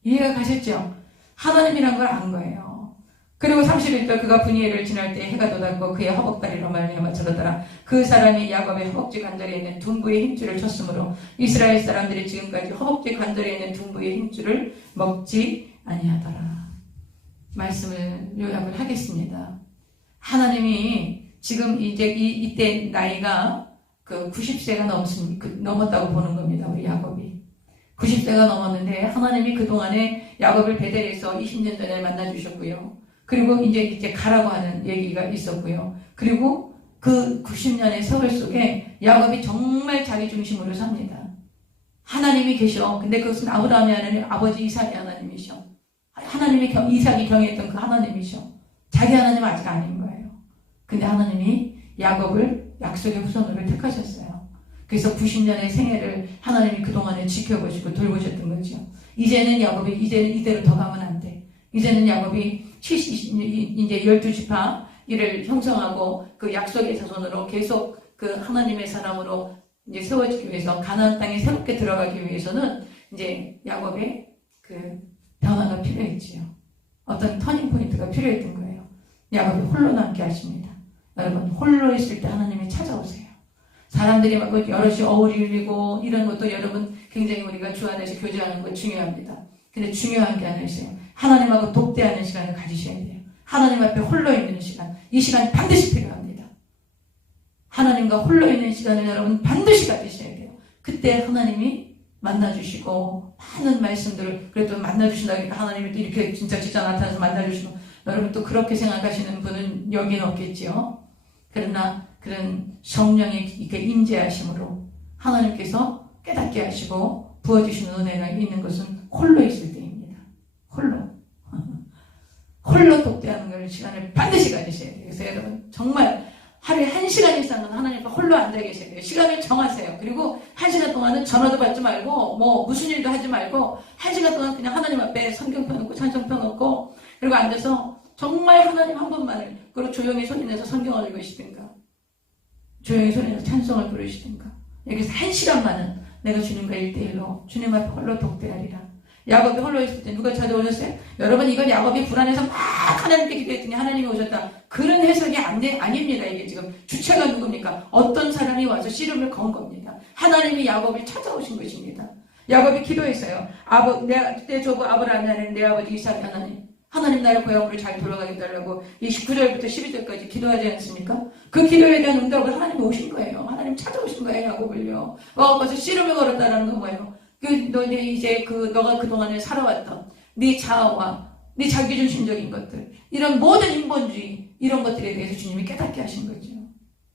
이해가 가셨죠? 하나님이란 걸 안 거예요. 그리고 31절 그가 브니엘을 지날 때 해가 돋았고 그의 허벅다리로 말미암아 저러더라. 그 사람이 야곱의 허벅지 관절에 있는 둔부의 힘줄을 쳤으므로 이스라엘 사람들이 지금까지 허벅지 관절에 있는 둔부의 힘줄을 먹지 아니하더라. 말씀을 요약을 하겠습니다. 하나님이 지금 이제 이때 나이가 그 90세가 넘었다고 보는 겁니다. 우리 야곱이. 90세가 넘었는데 하나님이 그동안에 야곱을 베델에서 20년 전에 만나주셨고요. 그리고 이제 가라고 하는 얘기가 있었고요. 그리고 그 90년의 세월 속에 야곱이 정말 자기 중심으로 삽니다. 하나님이 계셔. 근데 그것은 아브라함이 하나님, 아버지 이삭의 하나님이셔. 하나님이 이삭이 경외했던 그 하나님이셔. 자기 하나님 아직 아닌 거예요. 근데 하나님이 야곱을 약속의 후손으로 택하셨어요. 그래서 90년의 생애를 하나님이 그동안에 지켜보시고 돌보셨던 거죠. 이제는 야곱이 이대로 더 가면 안 돼. 이제는 야곱이 70, 이제 12지파 이를 형성하고 그 약속의 자손으로 계속 그 하나님의 사람으로 이제 세워지기 위해서 가나안 땅에 새롭게 들어가기 위해서는 이제 야곱의 그 변화가 필요했지요. 어떤 터닝 포인트가 필요했던 거예요. 야곱이 홀로 남게 하십니다. 여러분 홀로 있을 때 하나님이 찾아오세요. 사람들이 막 여럿이 어울리고 이런 것도 여러분 굉장히 우리가 주 안에서 교제하는 거 중요합니다. 근데 중요한 게 하나 있어요. 하나님하고 독대하는 시간을 가지셔야 돼요. 하나님 앞에 홀로 있는 시간, 이 시간이 반드시 필요합니다. 하나님과 홀로 있는 시간을 여러분 반드시 가지셔야 돼요. 그때 하나님이 만나주시고 많은 말씀들을 그래도 만나주신다 그러니까 하나님이 또 이렇게 진짜 나타나서 만나주시고 여러분 또 그렇게 생각하시는 분은 여기는 없겠지요. 그러나 그런 성령의 이렇게 임재하심으로 하나님께서 깨닫게 하시고 부어주시는 은혜가 있는 것은 홀로 있을 때입니다. 홀로 독대하는 걸 시간을 반드시 가지셔야 돼요. 그래서 여러분 정말 하루에 1시간 이상은 하나님과 홀로 앉아 계셔야 돼요. 시간을 정하세요. 그리고 1시간 동안은 전화도 받지 말고 뭐 무슨 일도 하지 말고 1시간 동안 그냥 하나님 앞에 성경 펴놓고 찬송 펴놓고 그리고 앉아서 정말 하나님 한 분만을 그리고 조용히 소리내서 성경을 읽으시든가 조용히 소리내서 찬송을 부르시든가 여기서 1시간만은 내가 주님과 1대1로 주님 앞에 홀로 독대하리라. 야곱이 홀로 있을 때 누가 찾아오셨어요? 여러분 이건 야곱이 불안해서 막 하나님께 기도했더니 하나님이 오셨다. 그런 해석이 아닙니다. 이게 지금 주체가 누굽니까? 어떤 사람이 와서 씨름을 건 겁니다. 하나님이 야곱을 찾아오신 것입니다. 야곱이 기도했어요. 내 조부 아브라함의 내 아버지 이삭의 하나님 나를 고향으로 잘 돌아가게 해달라고 29절부터 12절까지 기도하지 않습니까? 그 기도에 대한 응답을 하나님이 오신 거예요. 하나님 찾아오신 거예요. 야곱을요. 와서 씨름을 걸었다는 건 뭐예요? 너가 그동안에 살아왔던 네 자아와 네 자기중심적인 것들 이런 모든 인본주의 이런 것들에 대해서 주님이 깨닫게 하신 거죠.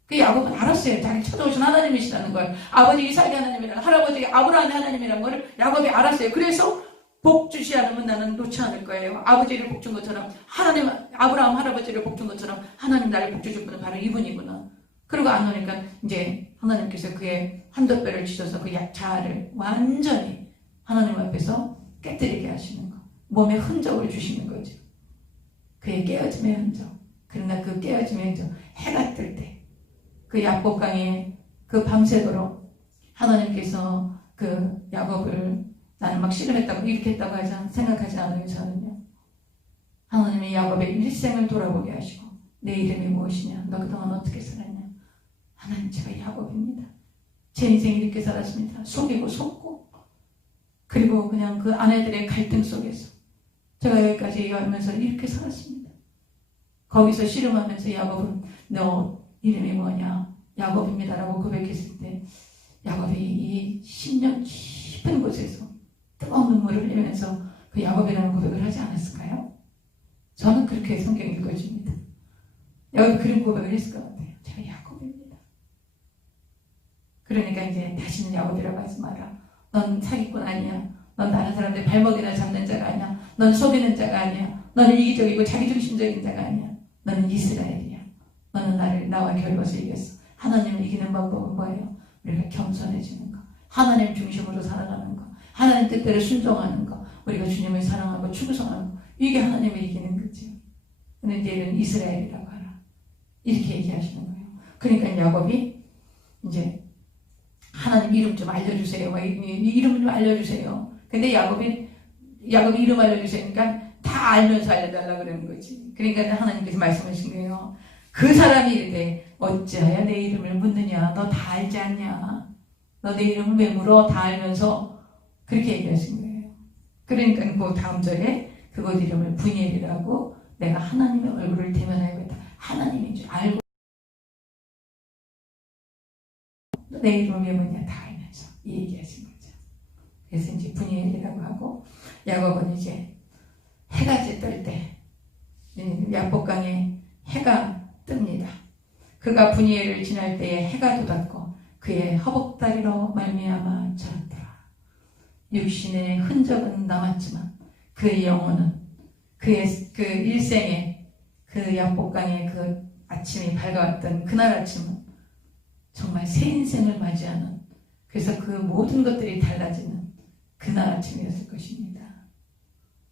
그 야곱은 알았어요. 자기 찾아오신 하나님이시라는 걸. 아버지 이삭의 하나님이라는 할아버지 아브라함의 하나님이라는 걸 야곱이 알았어요. 그래서 복 주시 않으면 나는 놓지 않을 거예요. 아버지를 복 준 것처럼 아브라함 할아버지를 복 준 것처럼 하나님 나를 복 주실 분은 바로 이분이구나. 그리고 안 오니까 이제 하나님께서 그의 한돛뼈를 치셔서 그 자아를 완전히 하나님 앞에서 깨뜨리게 하시는 거. 몸에 흔적을 주시는 거죠. 그의 깨어짐의 흔적. 그러나 그 깨어짐의 흔적 해가 뜰 때 그 야복강에 그 밤새도록 하나님께서 그 야곱을 나는 막 씨름했다고 이렇게 했다고 생각하지 않아요. 저는요. 하나님이 야곱의 일생을 돌아보게 하시고 내 이름이 무엇이냐? 너 그동안 어떻게 살았냐? 하나님 제가 야곱입니다. 제 인생 이렇게 살았습니다. 속이고 속고 그리고 그냥 그 아내들의 갈등 속에서 제가 여기까지 하면서 이렇게 살았습니다. 거기서 씨름하면서 야곱은 너 이름이 뭐냐? 야곱입니다라고 고백했을 때 야곱이 이 10년 깊은 곳에서 뜨거운 눈물을 흘리면서 그 야곱이라는 고백을 하지 않았을까요? 저는 그렇게 성경 읽어줍니다. 야곱이 그런 고백을 했을 것 같아요. 제가 야곱입니다. 그러니까 이제 다시는 야곱이라고 하지 마라. 넌 사기꾼 아니야. 넌 다른 사람들 발목이나 잡는 자가 아니야. 넌 속이는 자가 아니야. 너는 이기적이고 자기중심적인 자가 아니야. 너는 이스라엘이야. 너는 나와 결과서 이겼어. 하나님을 이기는 방법은 뭐예요? 우리가 겸손해지는 거. 하나님 중심으로 살아가는 거. 하나님 뜻대로 순종하는 거. 우리가 주님을 사랑하고 충성하는 거. 이게 하나님을 이기는 거죠. 근데 얘는 이스라엘이라고 하라. 이렇게 얘기하시는 거예요. 그러니까 야곱이 이제 하나님 이름 좀 알려주세요. 이름 좀 알려주세요. 근데 야곱이 이름 알려주세요. 그러니까 다 알면서 알려달라 그러는 거지. 그러니까 하나님께서 말씀하신 거예요. 그 사람이 이르되 어찌하여 내 이름을 묻느냐? 너 다 알지 않냐? 너 내 이름을 왜 물어? 다 알면서 그렇게 얘기하신 거예요. 그러니까 그 다음 절에 그곳 이름을 브니엘이라고 내가 하나님의 얼굴을 대면하고 있다. 하나님인 줄 알고 내 이름을 왜 묻냐? 다 알면서 이 얘기하신 거죠. 그래서 이제 브니엘이라고 하고 야곱은 이제 해가 뜰 때 야복강에 해가 뜹니다. 그가 브니엘을 지날 때에 해가 돋았고 그의 허벅다리로 말미암아 자랐더라. 육신의 흔적은 남았지만 그의 영혼은 그의 그 일생에 그 야복강의 그 아침이 밝아왔던 그날 아침은 정말 새 인생을 맞이하는 그 그래서 그 모든 것들이 달라지는 그날 아침이었을 것입니다.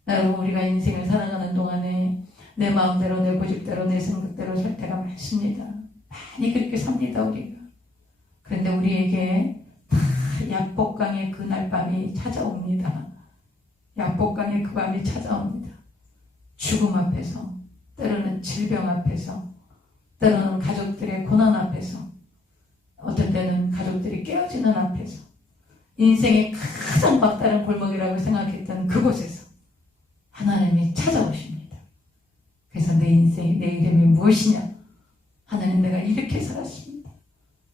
여러분, 우리가 인생을 살아가는 동안에 내 마음대로, 내 고집대로, 내 생각대로 살 때가 많습니다. 많이 그렇게 삽니다, 우리가. 그런데 우리에게 다 약복강의 그날 밤이 찾아옵니다. 약복강의 그 밤이 찾아옵니다. 죽음 앞에서, 때로는 질병 앞에서, 때로는 가족들의 고난 앞에서, 어떤 때는 가족들이 깨어지는 앞에서, 인생의 가장 막다른 골목이라고 생각했던 그곳에서 하나님이 찾아오십니다. 그래서 내 인생, 내 이름이 무엇이냐? 하나님, 내가 이렇게 살았습니다.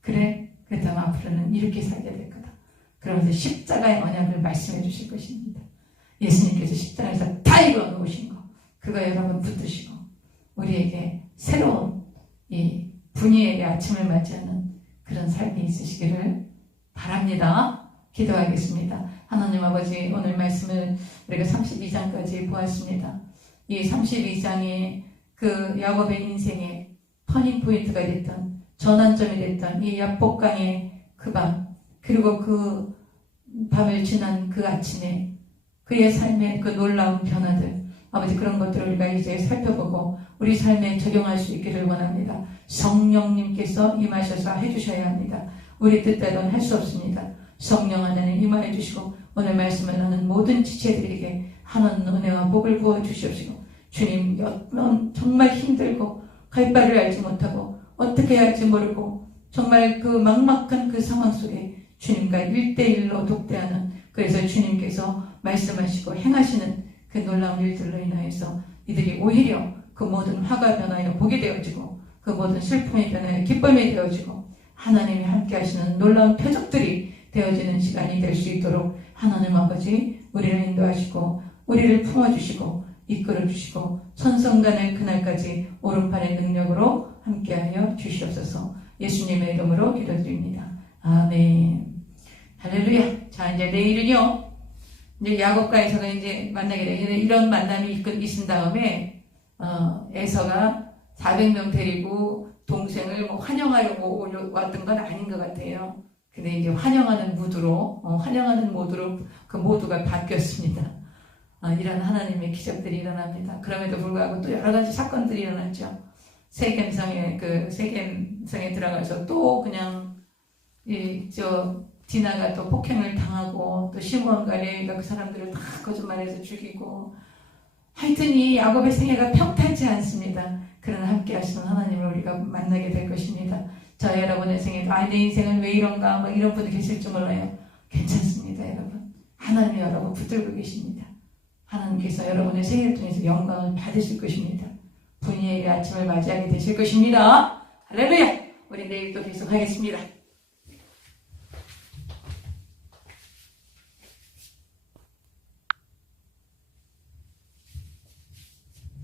그래, 그렇다면 앞으로는 이렇게 살게 될 거다. 그러면서 십자가의 언약을 말씀해 주실 것입니다. 예수님께서 십자가에서 다 이루어 놓으신 거, 그거 여러분 붙드시고 우리에게 새로운 이 분이에게 아침을 맞이하는 그런 삶이 있으시기를 바랍니다. 기도하겠습니다. 하나님 아버지, 오늘 말씀을 우리가 32장까지 보았습니다. 이 32장이 그 야곱의 인생의 터닝포인트가 됐던, 전환점이 됐던 이 약복강의 그 밤, 그리고 그 밤을 지난 그 아침에 그의 삶의 그 놀라운 변화들, 아버지, 그런 것들을 우리가 이제 살펴보고 우리 삶에 적용할 수 있기를 원합니다. 성령님께서 임하셔서 해주셔야 합니다. 우리 뜻대로는 할 수 없습니다. 성령 하나님 임하여 주시고 오늘 말씀을 하는 모든 지체들에게 하나님 은혜와 복을 부어 주시옵시고, 주님, 정말 힘들고 갈 바를 알지 못하고 어떻게 해야 할지 모르고 정말 그 막막한 그 상황 속에 주님과 1대1로 독대하는, 그래서 주님께서 말씀하시고 행하시는 그 놀라운 일들로 인하여서 이들이 오히려 그 모든 화가 변하여 복이 되어지고 그 모든 슬픔이 변하여 기쁨이 되어지고 하나님이 함께 하시는 놀라운 표적들이 되어지는 시간이 될 수 있도록 하나님 아버지, 우리를 인도하시고 우리를 품어주시고 이끌어주시고 선성간의 그날까지 오른팔의 능력으로 함께하여 주시옵소서. 예수님의 이름으로 기도드립니다. 아멘. 할렐루야. 자, 이제 내일은요, 이제 야곱과에서가 이제 만나게 돼요. 이런 만남이 있은 다음에 에서가 400명 데리고 동생을 뭐 환영하려고 왔던 건 아닌 것 같아요. 근데 이제 환영하는 모드로 그 모두가 바뀌었습니다. 이런 하나님의 기적들이 일어납니다. 그럼에도 불구하고 또 여러 가지 사건들이 일어났죠. 세겜성에 들어가서 또 그냥 디나가 또 폭행을 당하고, 또 시므온과 레위가 그 사람들을 다 거짓말해서 죽이고, 하여튼 이 야곱의 생애가 평탄치 않습니다. 그러나 함께 하시는 하나님을 우리가 만나게 될 것입니다. 저 여러분의 생애도 내 인생은 왜 이런가, 뭐 이런 분이 계실지 몰라요. 괜찮습니다, 여러분. 하나님이 여러분 붙들고 계십니다. 하나님께서 여러분의 생애를 통해서 영광을 받으실 것입니다. 분이의 아침을 맞이하게 되실 것입니다. 할렐루야. 우리 내일 또 계속하겠습니다.